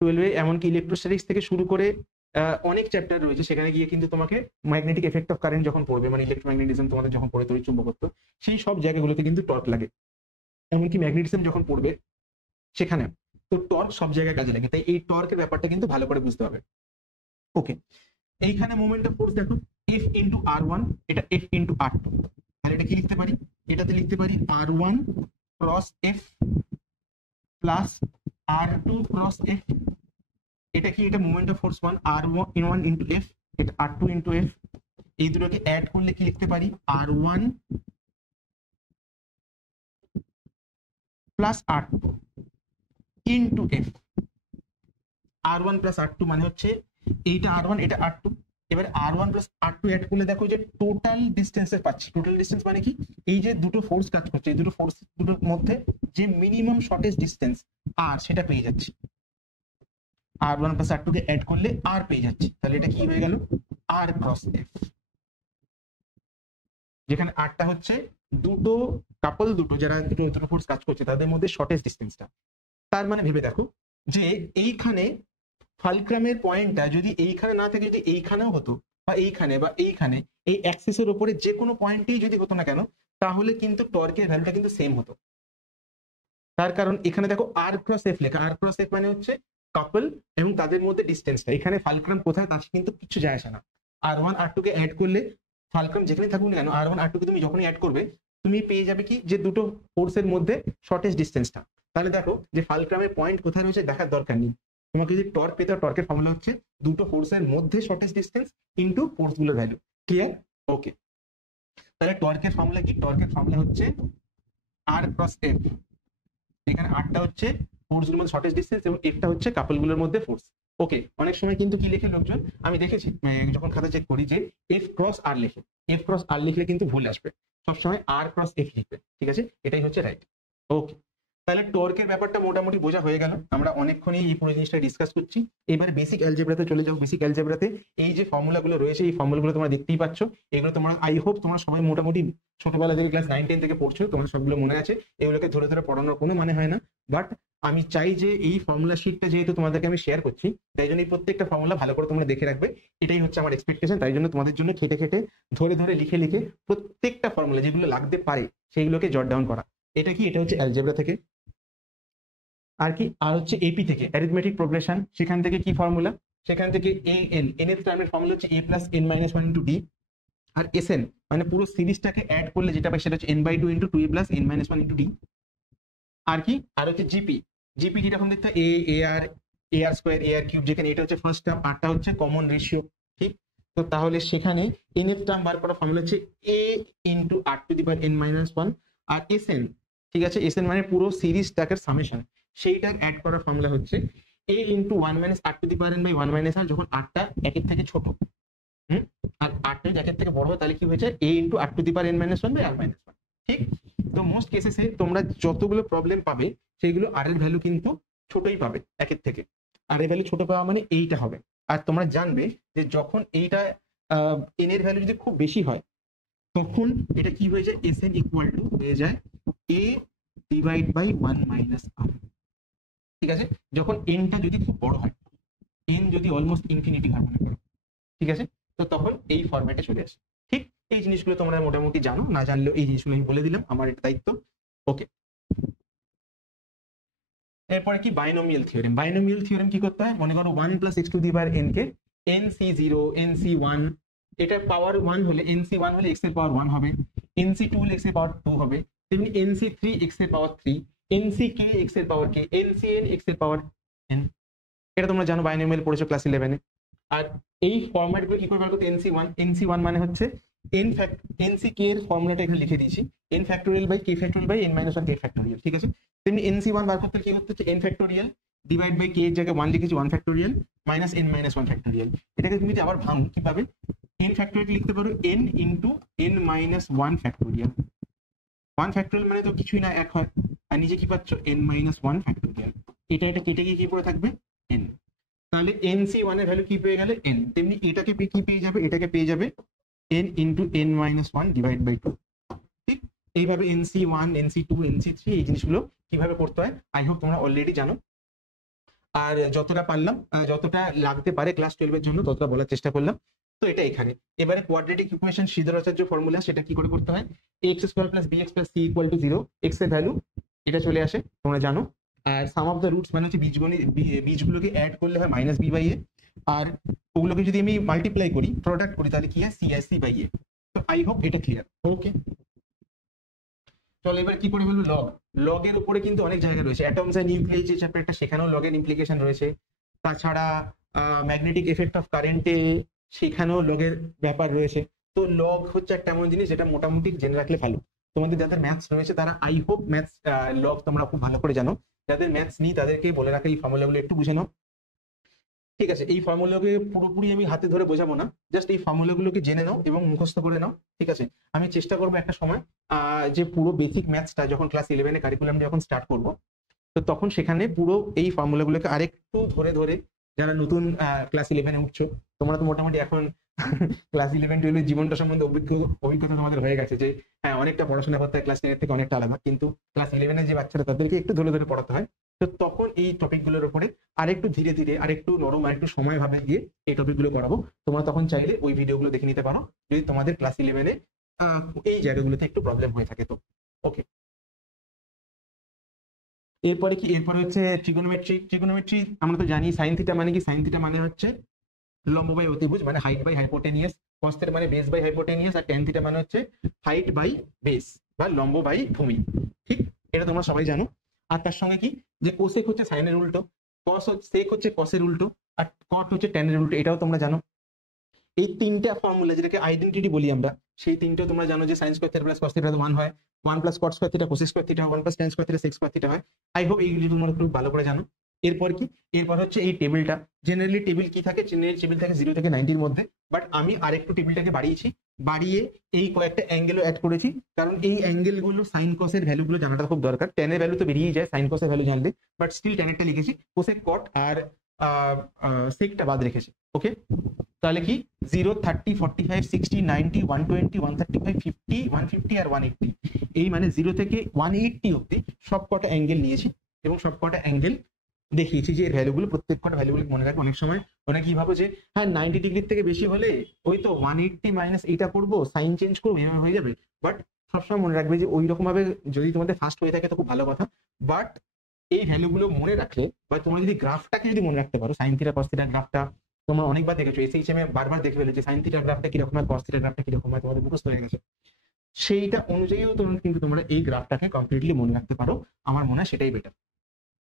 12-এ এমনকি ইলেকট্রোস্ট্যাটিক্স থেকে শুরু করে অনেক চ্যাপ্টার রয়েছে, সেখানে গিয়ে কিন্তু তোমাকে ম্যাগনেটিক এফেক্ট অফ কারেন্ট যখন পড়বে, মানে ইলেকট্রোম্যাগনেটিজম তোমাদের যখন পড়ে, তড়িৎ চুম্বকত্ব, সেই সব জায়গাগুলোতে কিন্তু টর্ক লাগে। এমনকি ম্যাগনেটিজম যখন পড়বে সেখানে তো টর্ক সব জায়গায় কাজে লাগে। তাই এই টর্কের ব্যাপারটা কিন্তু ভালো করে বুঝতে হবে। ওকে, এইখানে মোমেন্ট অফ ফোর্স দেখো এফ ইন্টু আর1, এটা এফ ইন্টু আর2। তাহলে এটা কি লিখতে পারি? এটাতে লিখতে পারি আর1 ক্রস এফ প্লাস আর2 ক্রস এফ। এটা কি? এটা মোমেন্ট অফ ফোর্স 1, আর1 ইন্টু এফ, এটা আর2 ইন্টু এফ। এই দুটোকে অ্যাড করলে কি লিখতে পারি, R1 plus R2 into F. R1 plus R2 মানে হচ্ছে এইটা R1 এটা R2। এবার R1 প্লাস R2 অ্যাড করলে দেখো যে টোটাল ডিস্টেন্সের পাচ্ছি। টোটাল ডিস্টেন্স মানে কি, এই যে দুটো ফোর্স কাজ করছে, এই দুটো ফোর্স দুটোর মধ্যে যে মিনিমাম শর্টেজ ডিস্টেন্স আর সেটা পেয়ে যাচ্ছি। R1 প্লাস R2 কে অ্যাড করলে আর পেয়ে যাচ্ছি, তাহলে এটা কি হয়ে গেল, R ক্রস এফ। যেখানে আরটা হচ্ছে দুটো কাপল, দুটো যারা দুটো দুটো ফোর্স কাজ করছে তাদের মধ্যে শর্টেজ ডিস্টেন্সটা। তার মানে ভেবে দেখো যে এইখানে ফালক্রামের পয়েন্টটা যদি এইখানে না থেকে যদি এইখানেও হতো, বা এইখানে বা এইখানে, এই অ্যাক্সিসের উপরে যে কোনো পয়েন্টেই যদি হতো না কেন, তাহলে কিন্তু টর্কের ভ্যালুটা কিন্তু সেম হতো। তার কারণ এখানে দেখো আর ক্রস এফ লেখা, আর ক্রস এফ মানে হচ্ছে কাপল এবং তাদের মধ্যে ডিস্টেন্সটা। এখানে ফালক্রাম কোথায় তার কিন্তু কিছু যায় আসে না। R1 R2 কে অ্যাড করলে ফালক্রাম যেখানে থাকুক না কেন, R1 R2 কে তুমি যখনই অ্যাড করবে তুমি পেয়ে যাবে কি, যে দুটো ফোর্সের মধ্যে শর্টেজ ডিস্টেন্সটা। তাহলে দেখো যে ফালক্রামের পয়েন্ট কোথায় রয়েছে দেখার দরকার নেই, তোমাকে যদি টর্ক পেতে হয় টর্কের ফর্মুলা হচ্ছে দুটো ফোর্সের মধ্যে শর্টেজ ডিস্টেন্স ইনটু ফোর্স গুলোর ভ্যালু। ক্লিয়ার? ওকে, তাহলে টর্কের ফর্মুলা কি, টর্কের ফর্মুলা হচ্ছে আর ক্রস এফ। এখানে আরটা হচ্ছে ফোর্স গুলোর মধ্যে শর্টেজ ডিস্টেন্স এবং এফটা হচ্ছে কাপল গুলোর মধ্যে ফোর্স। ওকে, অনেক সময় কিন্তু কি লেখে লোকজন, আমি দেখেছি যখন খাতা চেক করি, যে এফ ক্রস আর লেখে। এফ ক্রস আর লিখলে কিন্তু ভুল আসবে, সবসময় আর ক্রস এফ লিখবে। ঠিক আছে, এটাই হচ্ছে রাইট। ওকে, তাহলে টর্কের ব্যাপারটা মোটামুটি বোঝা হয়ে গেল। আমরা অনেকক্ষণই এই পুরো জিনিসটা ডিসকাস করছি। এবার বেসিক অ্যালজেব্রাতে চলে যাও। বেসিক অ্যালজেব্রাতে এই যে ফর্মুলাগুলো রয়েছে, এই ফর্মুলাগুলো তোমরা দেখতেই পাচ্ছ। এগুলো তোমরা আই হোপ তোমরা সবাই মোটামুটি ছোটবেলা থেকে ক্লাস 9-10 থেকে পড়ছো, তোমার সবগুলো মনে আছে। এগুলোকে ধরে ধরে পড়ানোর কোনো মানে হয় না, বাট আমি চাই যে এই ফর্মুলা শিটটা যেহেতু তোমাদেরকে আমি শেয়ার করছি, তাই জন্য এই প্রত্যেকটা ফর্মুলা ভালো করে তোমরা দেখে রাখবে, এটাই হচ্ছে আমার এক্সপেকটেশন। তাই জন্য তোমাদের জন্য খেটে খেটে ধরে ধরে লিখে লিখে প্রত্যেকটা ফর্মুলা যেগুলো লাগতে পারে সেইগুলোকে জট ডাউন করা। এটা কি, এটা হচ্ছে অ্যালজেব্রা থেকে। আর কি, আর হচ্ছে এপি থেকে অ্যারিথমেটিক প্রোগ্রেশন, সেখান থেকে কি ফর্মুলা, সেখান থেকে এ এন, এন এর টার্মের ফর্মুলা হচ্ছে a plus n minus 1 into D. আর এসএন মানে পুরো সিরিজটাকে অ্যাড করলে যেটা পাই সেটা হচ্ছে n/2 into 2a plus n minus 1 into D. আর কি, আর হচ্ছে জিপি। জিপি যেরকম দেখতে এ আর স্কোয়ার আর কিউব, যেখানে এটা হচ্ছে ফার্স্ট টার্ম, আরটা হচ্ছে কমন রেশিও। ঠিক, তো তাহলে সেখানে এন এর টার্ম বার করার ফর্মুলা হচ্ছে a into r to the power n minus 1। আর এসএন, ঠিক আছে, এসএন মানে পুরো সিরিজটাকে সামেশন, সেইটা অ্যাড করার ফর্মুলা হচ্ছে a into 1 minus r to the power n by 1 minus r, যখন আরটা একের থেকে ছোট। আর আরটা যদি একের থেকে বড় হয় তাহলে কি হয়েছে, a into r to the power n minus 1 by r minus 1। ঠিক, তো মোস্ট কেসেসে তোমরা যতগুলো প্রবলেম পাবে সেইগুলো আর এর ভ্যালু কিন্তু ছোটই পাবে একের থেকে। আর এর ভ্যালু ছোট পাওয়া মানে এইটা হবে। আর তোমরা জানবে যে যখন এইটা এন এর ভ্যালু যদি খুব বেশি হয়, তখন এটা কি হয়ে যায়, এস এন ইকুয়াল টু হয়ে যায় a divide by 1 minus r। ঠিক আছে, যখন এনটা যদি খুব বড় হয়, এন যদি অলমোস্ট ইনফিনিটি হয় মনে করো, ঠিক আছে, তো তখন এই ফরম্যাটে চলে আসে। ঠিক, এই জিনিসগুলো তোমরা মোটামুটি জানো, না জানলেও এই জিনিসগুলো আমি বলে দিলাম, আমার এটা দায়িত্ব। ওকে, এরপরে কি, বাইনোমিয়াল থিওরেম। বাইনোমিয়াল থিওরেম কি করতে হয়, মনে করো 1 plus x two the power n K nc0 nc1, এটা পাওয়ার 1 হলে nc1 হলে x এর পাওয়ার 1 হবে, nc2 হলে x এর পাওয়ার 2 হবে, তেমনি nc3 x এর পাওয়ার 3, nck x এর পাওয়ার k, ncn x এর পাওয়ার n। এটা তোমরা জানো, বাইনোমিয়াল পড়েছো ক্লাস 11 এ। আর এই ফরম্যাটগুলো কি করে বার করতে, nc1 মানে হচ্ছে nck এর ফর্মুলাটা এখানে লিখে দিয়েছি, n factorial by k factorial by n minus 1 k factorial. ঠিক আছে, তেমনি nc1 বার করতে কি করতে হচ্ছে, n factorial divide by k এর জায়গায় 1 লিখেছি, 1 factorial minus n minus 1 factorial. এটাকে তুমি যদি আবার ভাঙো কিভাবে, n ফ্যাক্টোরিয়াল লিখতে পারো n into n minus 1 factorial. 1 factorial মানে তো কিছুই না, 1 হয়, আর নিচে কি পাচ্ছ, n মাইনাস 1 ফ্যাক্টোরিয়াল। এটা কেটে গিয়ে কি পড়ে থাকবে, n। তাহলে nc1 এর ভ্যালু কি পেয়ে গেলে n, তেমনি এটাকে কি পেয়ে যাবে, এটাকে পেয়ে যাবে n into n minus 1 divide by 2। ঠিক, এইভাবে nc1 nc2 nc3 এই জিনিসগুলো কিভাবে করতে হয় আই হোপ তোমরা অলরেডি জানো। আর যতটা পারলাম, যতটা লাগতে পারে ক্লাস 12 এর জন্য ততটা বলার চেষ্টা করলাম। তো এটা এখানে এবারে কোয়াড্রেটিক ইকুয়েশন শ্রীধরাচার্য ফর্মুলা, সেটা কি করে করতে হয়, ax square plus bx plus c equal to 0, x এর ভ্যালু এটা চলে আসে তোমরা জানো। আর সাম অফ দ্য রুটস মানে হচ্ছে বীজগুলোকে অ্যাড করলে হয় মাইনাস বি বাই এ, আর ওগুলোকে যদি আমি মাল্টিপ্লাই করি, প্রোডাক্ট করি, তাহলে কি হয়, সি আই সি বাই এ। তো আই হোপ এটা ক্লিয়ার। ওকে, চলো এবার কি করে বলবো, লগের উপরে কিন্তু অনেক জায়গা রয়েছে। অ্যাটমস এন্ড নিউক্লিয়াস যে চ্যাপ্টারটা, সেখানেও লগের ইমপ্লিকেশন রয়েছে। তাছাড়া ম্যাগনেটিক এফেক্ট অফ কারেন্টে সেখানেও লগের ব্যাপার রয়েছে। তো লগ হচ্ছে একটা এমন জিনিস যেটা মোটামুটি জেনে রাখলে ভালো। তোমাদের যাদের ম্যাথস রয়েছে তারা আই হোপ ম্যাথস লগ তোমরা খুব ভালো করে জানো। যাদের ম্যাথস নেই তাদেরকে বলে রাখা এই ফর্মুলাগুলো একটু বুঝে নাও। ঠিক আছে, এই ফর্মুলাগুলো পুরোপুরি আমি হাতে ধরে বোঝাবো না, জাস্ট এই ফর্মুলাগুলোকে জেনে নাও এবং মুখস্থ করে নাও। ঠিক আছে, আমি চেষ্টা করবো একটা সময় যে পুরো বেসিক ম্যাথসটা যখন ক্লাস 11 কারিকুলাম যখন স্টার্ট করবো, তো তখন সেখানে পুরো এই ফর্মুলাগুলোকে আরেকটু ধরে ধরে, যারা নতুন ক্লাস 11 উঠছো, তোমরা তো মোটামুটি এখন ক্লাস 11-12 জীবনটা সম্বন্ধে অভিজ্ঞতা তোমাদের হয়ে গেছে যে হ্যাঁ অনেকটা পড়াশোনা করতে হয়, ক্লাস 10 থেকে অনেকটা আলাদা, কিন্তু ক্লাস 11 যে বাচ্চারা তাদেরকে একটু ধরে ধরে পড়াতে হয়। তো তখন এই টপিকগুলোর উপরে আরেকটু ধীরে ধীরে, আরেকটু নরম, আরেকটু সময় ভাবে গিয়ে এই টপিকগুলো করাবো। তোমরা তখন চাইলে ওই ভিডিওগুলো দেখে নিতে পারো যদি তোমাদের ক্লাস 11 এই জায়গাগুলোতে একটু প্রবলেম হয়ে থাকে। তো ওকে, এরপরে কি, এরপরে হচ্ছে ট্রিগোনোমেট্রি। ট্রিগোনোমেট্রি আমরা তো জানি সাইন থিটা মানে কি, সাইন থিটা মানে হচ্ছে লম্ব বাই অতিভুজ, মানে height by hypotenuse. Cos theta মানে বেস বাই হাইপোটেনিয়াস, আর ট্যান থিটা মানে হচ্ছে হাইট বাই বেস বা লম্ব বাই ভূমি। ঠিক, এটা তোমরা সবাই জানো। আর তার সঙ্গে কি, যে কোসেক হচ্ছে সাইনের উল্টো, সেক হচ্ছে কসের উল্টো, আর কট হচ্ছে ট্যানের উল্টো, এটাও তোমরা জানো। এই তিনটা ফর্মুলা যেটাকে আইডেন্টিটি বলি আমরা, সেই তিনটা তোমরা জানো যে sine square theta plus cos theta 1 হয়, 1 plus cot square theta cosec square theta, 1 plus tan square theta sec square theta হয়। আই হোপ এইগুলি তোমরা খুব ভালো করে জানো। এরপর কি, এরপর হচ্ছে এই টেবিলটা। জেনারেলি টেবিল কি থাকে, জেনারেলি টেবিল থাকে 0 থেকে 90 এর মধ্যে, বাট আমি আরেকটু টেবিলটাকে বাড়িয়েছি, বাড়িয়ে এই কয়েকটা অ্যাঙ্গেলও অ্যাড করেছি, কারণ এই অ্যাঙ্গেলগুলো সাইন কসের ভ্যালুগুলো জানাটা খুব দরকার। ট্যানের ভ্যালু তো বেরিয়ে যায় সাইন কসের ভ্যালু জানলে, বাট স্টিল ট্যানেরটা লিখেছি, কোসেক কট আর সেকটা বাদ রেখেছি। ওকে, তাহলে কি 0, 30, 45, 60, 90, 120, 135, 50, 150 আর 180, এই মানে 0 থেকে 180 অব্দি সব কটা অ্যাঙ্গেল নিয়েছি এবং সব কটা অ্যাঙ্গেল দেখিয়েছি যে এর ভ্যালুগুলো, প্রত্যেক কটা ভ্যালুগুলো মনে রাখবো। অনেক সময় ওরা কি ভাবো যে হ্যাঁ 90 ডিগ্রির থেকে বেশি হলে ওই তো 180 মাইনাস এইটা করবো, সাইন চেঞ্জ করবো, এভাবে হয়ে যাবে। বাট সবসময় মনে রাখবে যে ওই রকম ভাবে যদি তোমাদের ফার্স্ট হয়ে থাকে তো খুব ভালো কথা, বাট এই ভ্যালুগুলো মনে রাখলে বা তোমরা যদি গ্রাফটাকে যদি মনে রাখতে পারো, সাইন থিটা কস থিটা গ্রাফটা তোমরা অনেকবার দেখেছো, এসএইচএম এ বারবার দেখে ফেলেছে সাইন থিটা গ্রাফটা কিরকম হয়, কস থিটা গ্রাফটা কিরকম হয়, তোমাদের মুখস্থ হয়ে গেছে। সেইটা অনুযায়ীও তোমরা কিন্তু তোমরা এই গ্রাফটাকে কমপ্লিটলি মনে রাখতে পারো, আমার মনে হয় সেটাই বেটার।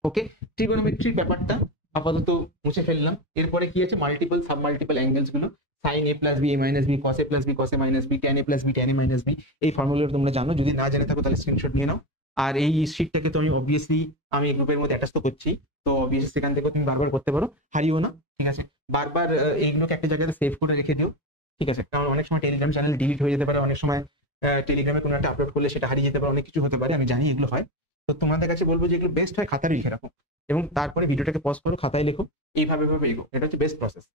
ওকে, ট্রিগোনোমেট্রির ব্যাপারটা আপাতত মুছে ফেললাম। এরপরে কি আছে, মাল্টিপল সাব মাল্টিপল অ্যাঙ্গেলস গুলো, sine A plus B A minus B, cos A plus B cos A minus B, tan A plus B tan A minus B, এই ফর্মুলা তোমরা জানো। যদি না জেনে থাকো তাহলে স্ক্রিনশট নিয়ে নাও। আর এই শিটটাকে তো আমি অবভিয়াসলি আমি গ্রুপের মধ্যে অ্যাটাচ তো করছি, তো অবভিয়াসলি সেখান থেকে তুমি বারবার করতে পারো, হারিও না। ঠিক আছে, বারবার এইগুলোকে একটা জায়গায় সেভ করে রেখে দিও। ঠিক আছে, কারণ অনেক সময় টেলিগ্রাম চ্যানেল ডিলিট হয়ে যেতে পারে, অনেক সময় টেলিগ্রামে কোনো একটা আপলোড করলে সেটা হারিয়ে যেতে পারে, অনেক কিছু হতে পারে, আমি জানি এগুলো হয়। তো তোমাদের কাছে বলবো যে এগুলো বেস্ট হয় খাতায় লিখে রাখো এবং তারপরে ভিডিওটাকে পজ করো, খাতায় লেখো, এইভাবে এগো, এটা হচ্ছে বেস্ট প্রসেস।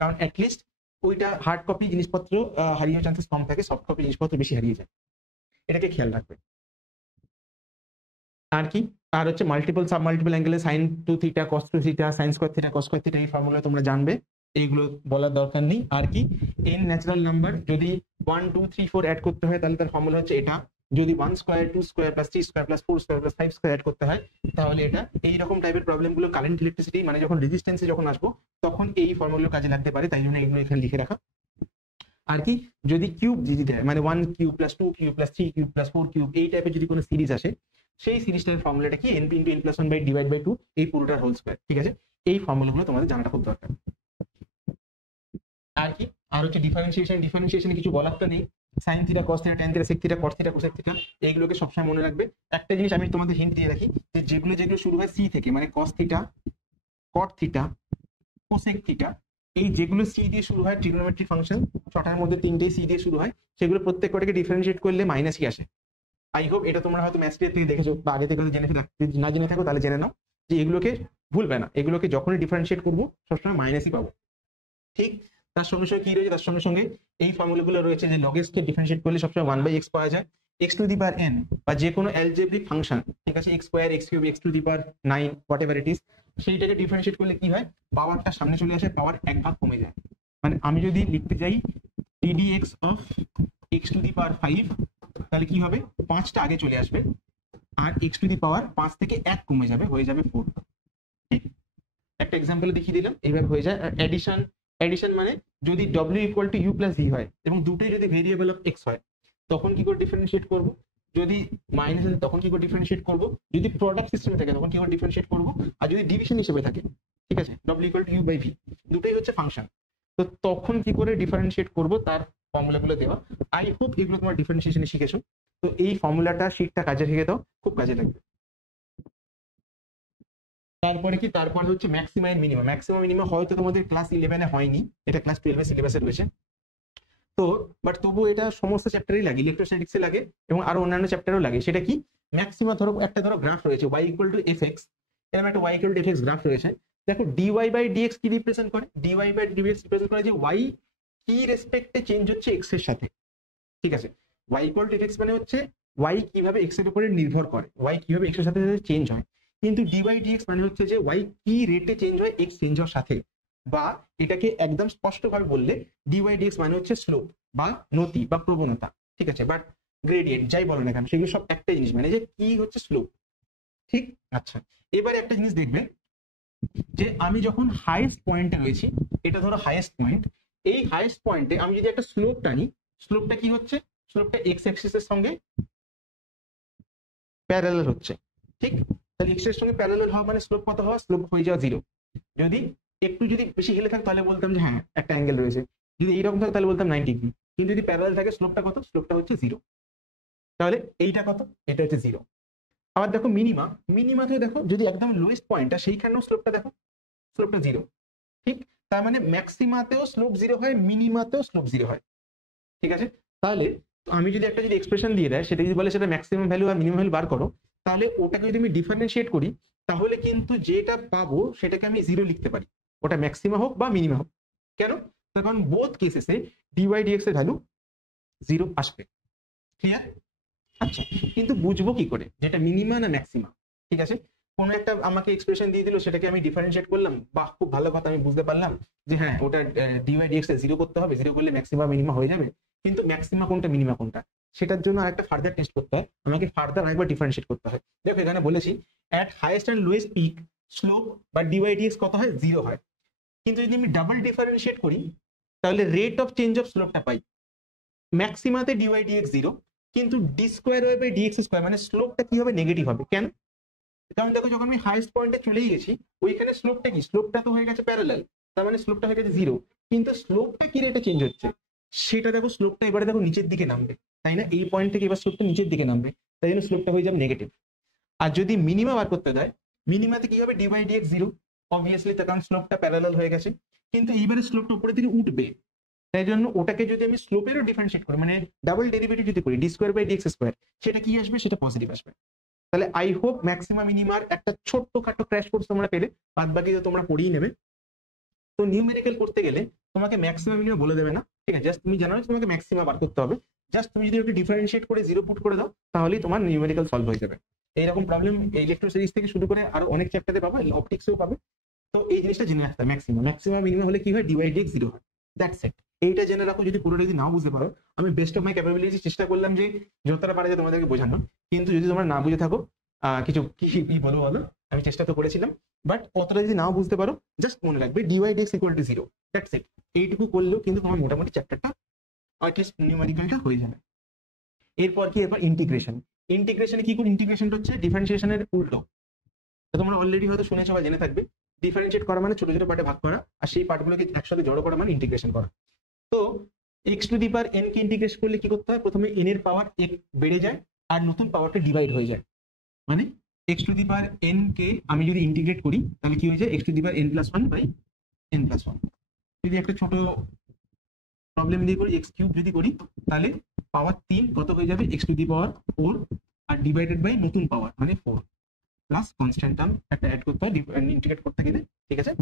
কারণ অ্যাটলিস্ট ওইটা হার্ড কপি জিনিসপত্র হারিয়ে চান্সেস কম থাকে, সফট কপি জিনিসপত্র বেশি হারিয়ে যায়, এটাকে খেয়াল রাখবে। আর কি, আর হচ্ছে মাল্টিপল সাব মাল্টিপল অ্যাঙ্গেলে sine two theta cos two theta, sine square theta cos square theta, এই ফর্মুলা তোমরা জানবে, এইগুলো বলার দরকার নেই। আর কি, এন ন্যাচারাল নাম্বার যদি 1 2 3 4 অ্যাড করতে হয় তাহলে তার ফর্মুলা হচ্ছে এটা, যদি 1 square 2 square plus 3 square plus 4 square plus 5 square add করতে হয় তাহলে এটা। এইরকম টাইপের প্রবলেম গুলো কারেন্ট ইলেকট্রিসিটি মানে যখন রেজিস্ট্যান্সে যখন আসবো তখন এই ফর্মুলা কাজে লাগতে পারে, তাই জন্য এগুলো এখানে লিখে রাখা। আর কি, যদি কিউব যদি দেয় মানে 1 cube plus 2 cube plus 3 cube plus 4 cube, এই টাইপের যদি কোনো সিরিজ আসে, সেই সিরিজটার ফর্মুলাটা কি NP into n plus 1 by divide by 2, এই পুরোটার হোল স্কয়ার। ঠিক আছে, এই ফর্মুলাগুলো তোমাদের জানাটা খুব দরকার। আর কি, আর হচ্ছে ডিফারেন্সিয়েশন। ডিফারেন্সিয়েশনে কিছু বলার তো নেই, sine theta cos theta tan theta sec theta cos theta cosec theta, এইগুলোকে সবসময় মনে রাখবে। একটা জিনিস আমি তোমাদের হিন্ট দিয়ে রাখি, যে যেগুলো যেগুলো শুরু হয় সি থেকে, মানে কস থিটা, কট থিটা, কোসেক থিটা, এই যেগুলো সি দিয়ে শুরু হয় ট্রিগোনোমেট্রিক ফাংশন, ছটার মধ্যে তিনটেই সি দিয়ে শুরু হয়, সেগুলো প্রত্যেকটাকে ডিফারেন্সিয়েট করলে মাইনাসই আসে। আই হোপ এটা তোমরা হয়তো ম্যাথস থেকে দেখেছো বা আগে থেকে জেনে যদি না জেনে থাকো তাহলে জেনে নাও যে এগুলোকে ভুলবে না, এগুলোকে যখনই ডিফারেন্সিয়েট করবো সবসময় মাইনাসই পাবো। ঠিক, তার সঙ্গে সঙ্গে কি রয়েছে, তার সঙ্গে সঙ্গে এই ফর্মুলাগুলো রয়েছে যে লগ এক্স কে ডিফারেন্সিয়েট করলে সবসময় 1/x পাওয়া যায়, x to the power n বা যে কোনো অ্যালজেব্রিক ফাংশন, ঠিক আছে, x square x cube x to the power 9 whatever it is, সেইটাকে ডিফারেন্সিয়েট করলে কি হয়, পাওয়ারটা সামনে চলে আসে, পাওয়ার এক ভাগ কমে যায়। মানে আমি যদি লিখতে যাই ddx of x to the power 5, তাহলে কি হবে, 5টা আগে চলে আসবে আর x টু দি পাওয়ার 5 থেকে 1 কমে যাবে, হয়ে যাবে 4। ঠিক, একটা এক্সাম্পল দেখিয়ে দিলাম, এইভাবে হয়ে যায়। এডিশন, এডিশন মানে যদি w equal to u plus v হয় এবং দুটোই যদি ভেরিয়েবল অফ x হয় তখন কি করে ডিফারেন্সিয়েট করব, যদি মাইনাস আছে তখন কি করে ডিফারেন্সিয়েট করব, যদি প্রোডাক্ট সিস্টেমে থাকে তখন কি করে ডিফারেন্সিয়েট করব, আর যদি ডিভিশন হিসেবে থাকে, ঠিক আছে, w equal to u by v, দুটোই হচ্ছে ফাংশন, তো তখন কি করে ডিফারেন্সিয়েট করব তার ফর্মুলাগুলো দেওয়া। আই হোপ এগুলো তোমার ডিফারেন্সিয়েশনে শিখেছো। তো এই ফর্মুলাটা শিটটা কাজে রেখে দাও, খুব কাজে লাগবে। তারপরে কি, তারপরে হচ্ছে maxima and minima. Maxima minima হয়তো তোমাদের ক্লাস 11-এ হয়নি, এটা ক্লাস 12-এর সিলেবাসে রয়েছে। তো বাট তবু এটা সমস্ত চ্যাপ্টারেই লাগে, ইলেকট্রোস্ট্যাটিক্সে লাগে এবং আরো অন্যান্য চ্যাপ্টারেও লাগে। সেটা কি, ম্যাক্সিমা ধরো একটা ধরো গ্রাফ রয়েছে y = fx, এরকম একটা y = fx গ্রাফ রয়েছে। দেখো dy/dx কি রিপ্রেজেন্ট করে, dy/dx রিপ্রেজেন্ট করে যে y কি রেসপেক্টে চেঞ্জ হচ্ছে x এর সাথে। ঠিক আছে, y = fx মানে হচ্ছে y কিভাবে x এর উপরে নির্ভর করে, y কিভাবে x এর সাথে চেঞ্জ হয়। কিন্তু dy/dx মানে হচ্ছে যে y কি রেটে চেঞ্জ হয় x চেঞ্জ হওয়ার সাথে। বা এটাকে একদম স্পষ্টভাবে বললে dy/dx মানে হচ্ছে স্লোপ বা নতি বা প্রবণতা। ঠিক আছে, বাট গ্রেডিয়েন্ট যাই বলো না কেন সেগুলো সব একটা জিনিস, মানে যে কি হচ্ছে স্লোপ। ঠিক, আচ্ছা এবারে একটা জিনিস দেখবে যে আমি যখন হাইয়েস্ট পয়েন্টে রয়েছি, এটা ধরো হাইয়েস্ট পয়েন্ট, এই হাইয়েস্ট পয়েন্টে আমি যদি একটা স্লোপ টানি, স্লোপটা কি হচ্ছে, স্লোপটা এক্স অ্যাক্সিসের সঙ্গে প্যারালাল হচ্ছে। ঠিক, তাহলে এক্স এর সঙ্গে প্যারালাল হওয়া মানে স্লোপ কত হওয়া, স্লোপ হয়ে যাওয়া 0। যদি একটু যদি বেশি হেলে থাকে তাহলে বলতাম যে হ্যাঁ একটা অ্যাঙ্গেল রয়েছে, যদি এইরকম থাকে তাহলে বলতাম 90 ডিগ্রি। কিন্তু যদি প্যারালাল থাকে স্লোপটা কত, স্লোপটা হচ্ছে 0। তাহলে এইটা কত, এটা হচ্ছে 0। আবার দেখো মিনিমা, মিনিমাতেও দেখো যদি একদম লোয়েস্ট পয়েন্টটা সেইখানেও স্লোপটা দেখো, স্লোপটা 0। ঠিক, তার মানে ম্যাক্সিমাতেও স্লোপ 0 হয়, মিনিমাতেও স্লোপ 0 হয়। ঠিক আছে, তাহলে আমি যদি একটা যদি এক্সপ্রেশন দিয়ে দেয়, সেটা যদি বলে সেটা ম্যাক্সিমাম ভ্যালু আর মিনিমাম ভ্যালু বার করো, তাহলে ওটাকে যদি আমি ডিফারেন্সিয়েট করি তাহলে কিন্তু যেটা পাবো সেটাকে আমি 0 লিখতে পারি, ওটা ম্যাক্সিমা হোক বা মিনিমা হোক। কেন, তার কারণ বোথ কেসেসে dy/dx এর ভ্যালু 0 আসবে। ক্লিয়ার? আচ্ছা, কিন্তু বুঝবো কি করে যেটা মিনিমা না ম্যাক্সিমা? ঠিক আছে, কোনো একটা আমাকে এক্সপ্রেশন দিয়ে দিল, সেটাকে আমি ডিফারেন্সিয়েট করলাম, বাহ খুব ভালো কথা, আমি বুঝতে পারলাম যে হ্যাঁ ওটা dy/dx এ 0 করতে হবে, 0 করলে ম্যাক্সিমা মিনিমা হয়ে যাবে। কিন্তু ম্যাক্সিমা কোনটা মিনিমা কোনটা, সেটার জন্য আরেকটা ফার্দার টেস্ট করতে হয়, আমাকে ফার্দার আরেকবার ডিফারেন্সিয়েট করতে হয়। দেখো এখানে বলেছি at highest and lowest peak slope বা dy/dx কত হয়, 0 হয়। কিন্তু যদি আমি ডাবল ডিফারেন্সিয়েট করি তাহলে রেট অফ চেঞ্জ অফ স্লোপটা পাই। ম্যাক্সিমাতে dy/dx 0, কিন্তু d²/dx² মানে স্লোপটা কি হবে, নেগেটিভ হবে। কেন, কারণ দেখো যখন আমি হাইয়েস্ট পয়েন্টে চলেই গেছি, ওইখানে স্লোপটা কি, স্লোপটা তো হয়ে গেছে প্যারালাল, তার মানে স্লোপটা হয়ে গেছে 0। কিন্তু স্লোপটা কি রেটে চেঞ্জ হচ্ছে সেটা দেখো, স্লোপটা এবারে দেখো নিচের দিকে নামবে, তাই না? এই পয়েন্ট থেকে এবার স্লোপটা নিচের দিকে নামবে, তাই জন্য স্লোপটা হয়ে যাবে নেগেটিভ। আর যদি মিনিমা বার করতে দেয়, মিনিমাতে কি হবে, dy/dx 0 অবভিয়াসলি, তার কারণ স্লোপটা প্যারালাল হয়ে গেছে। কিন্তু এইবারে স্লোপটা উপরের দিকে উঠবে, তাই জন্য ওটাকে যদি আমি স্লোপেরও ডিফারেন্সিয়েট করি, মানে ডাবল ডেরিভেটিভ যদি করি d²/dx², সেটা কি আসবে, সেটা পজিটিভ আসবে। তাহলে আই হোপ ম্যাক্সিমাম মিনিমার একটা ছোট্টখাটো ক্র্যাশ কোর্স তোমরা পেলে, বাদ বাকি তো তোমরা পড়িয়ে নেবে। তো নিউমেরিক্যাল করতে গেলে তোমাকে ম্যাক্সিমাম মিনিমাম বলে দেবে না, ঠিক আছে, জাস্ট তুমি জানো তোমাকে ম্যাক্সিমাম বার করতে হবে। জাস্ট তুমি যদি একটু ডিফারেন্সিয়েট করে 0 পুট করে দাও তাহলেই তোমার নিউমেরিক্যাল সলভ হয়ে যাবে। এইরকম প্রবলেম ইলেকট্রো সিরিজ থেকে শুরু করে আরো অনেক চ্যাপ্টারে পাবে, অপটিক্সেও পাবে। তো এই জিনিসটা জেনে রাখতে হবে, ম্যাক্সিমাম মিনিমাম হলে কি হয়, dy/dx 0 হয়। দ্যাটস ইট, এইটা জেনে রাখো। যদি পুরোটা যদি নাও বুঝতে পারো, আমি বেস্ট অফ মাই ক্যাপাবিলিটি চেষ্টা করলাম যে যতটা পারে যে তোমাদেরকে বোঝানো, কিন্তু যদি তোমরা না বুঝে থাকো কিছু কি বলবো বলো, আমি চেষ্টা তো করেছিলাম, বাট অতটা যদি নাও বুঝতে পারো জাস্ট মনে রাখবে dy/dx = 0, দ্যাটস ইট। এইটুকু করলেও কিন্তু তোমার মোটামুটি চ্যাপ্টারটা অ্যাটলিস্ট নিউমেরিক্যালটা হয়ে যাবে। এরপর কি, এরপর ইন্টিগ্রেশন। ইন্টিগ্রেশনে কি করি, ইন্টিগ্রেশনটা হচ্ছে ডিফারেন্সিয়েশনের উল্টো। তোমরা অলরেডি হয়তো শুনেছো বা জেনে থাকবে, ডিফারেন্সিয়েট করা মানে ছোট ছোট পার্টে ভাগ করা, আর সেই পার্টগুলোকে একসাথে জড়ো করা মানে ইন্টিগ্রেশন করা। তো x⁴n কে ইন্টিগ্রেট করলে কি করতে হয়, প্রথমে n এর পাওয়ার এক বেড়ে যায় আর নতুন পাওয়ারটা ডিভাইড হয়ে যায়। মানে x⁴n কে আমি যদি ইন্টিগ্রেট করি তাহলে কি হয়ে যায়, x⁴n+1/n+1। যদি একটা ছোট প্রবলেম দিয়ে করি, x³ যদি করি তাহলে পাওয়ার 3 কত হয়ে যাবে, x⁴ আর ডিভাইডেড বাই নতুন পাওয়ার মানে 4 প্লাস কনস্ট্যান্ট টার্ম একটা অ্যাড করতে হয় ইন্টিগ্রেট করতে গেলে। ঠিক আছে,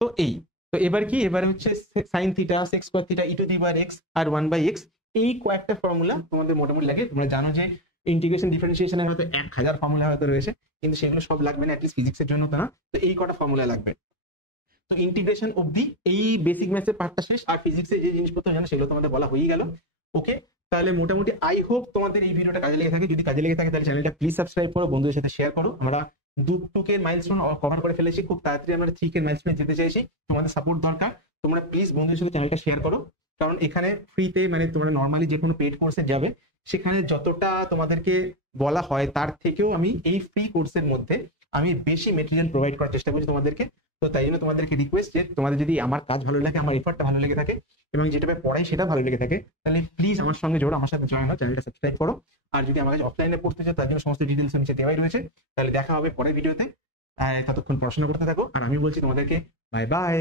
তো এই তো এবার কি, এবারে হচ্ছে sin θ sec² θ e⁴x আর 1/x, এই কয়েকটা ফর্মুলা তোমাদের মোটামুটি লাগে। তোমরা জানো যে ইন্টিগ্রেশন ডিফারেন্সিয়েশনের হয়তো 1000 ফর্মুলা হয়তো রয়েছে, কিন্তু সেগুলো সব লাগবে না, অ্যাটলিস্ট ফিজিক্সের জন্য তো না। তো এই কটা ফর্মুলা লাগবে। তো ইন্টিগ্রেশন অবধি এই বেসিক ম্যাথসের পার্টটা শেষ, আর ফিজিক্সের যে জিনিসপত্র জানো সেগুলো তোমাদের বলা হয়ে গেল। ওকে, তাহলে মোটামুটি আই হোপ তোমাদের এই ভিডিওটা কাজে লেগে থাকে। যদি কাজে লেগে থাকে তাহলে চ্যানেলটা প্লিজ সাবস্ক্রাইব করো, বন্ধুদের সাথে শেয়ার করো। আমরা 2 মাইলস্টোন কভার করে ফেলেছি, খুব তাড়াতাড়ি আমরা 3 মাইলস্টোনে যেতে চাইছি, তোমাদের সাপোর্ট দরকার। তোমরা প্লিজ বন্ধুদের সাথে চ্যানেলটা শেয়ার করো, কারণ এখানে ফ্রিতে, মানে তোমরা নর্মালি যে কোনো পেড কোর্সে যাবে সেখানে যতটা তোমাদেরকে বলা হয় তার থেকেও আমি এই ফ্রি কোর্সের মধ্যে আমি বেশি মেটেরিয়াল প্রোভাইড করার চেষ্টা করছি তোমাদেরকে। তো তাই জন্য তোমাদেরকে রিকোয়েস্ট যে তোমাদের যদি আমার কাজ ভালো লাগে, আমার এফর্টটা ভালো লেগে থাকে এবং যেটা পড়াই সেটা ভালো লেগে থাকে, তাহলে প্লিজ আমার সঙ্গে জোড়ো, আমার সাথে জয়েন হও, চ্যানেলটা সাবস্ক্রাইব করো। আর যদি আমার কাছে অফলাইনে পড়তে চাও তার জন্য সমস্ত ডিটেলস নিচে দেওয়াই রয়েছে। তাহলে দেখা হবে পরের ভিডিওতে। ততক্ষণ পড়াশোনা করতে থাকো, আর আমি বলছি তোমাদেরকে বাই বাই।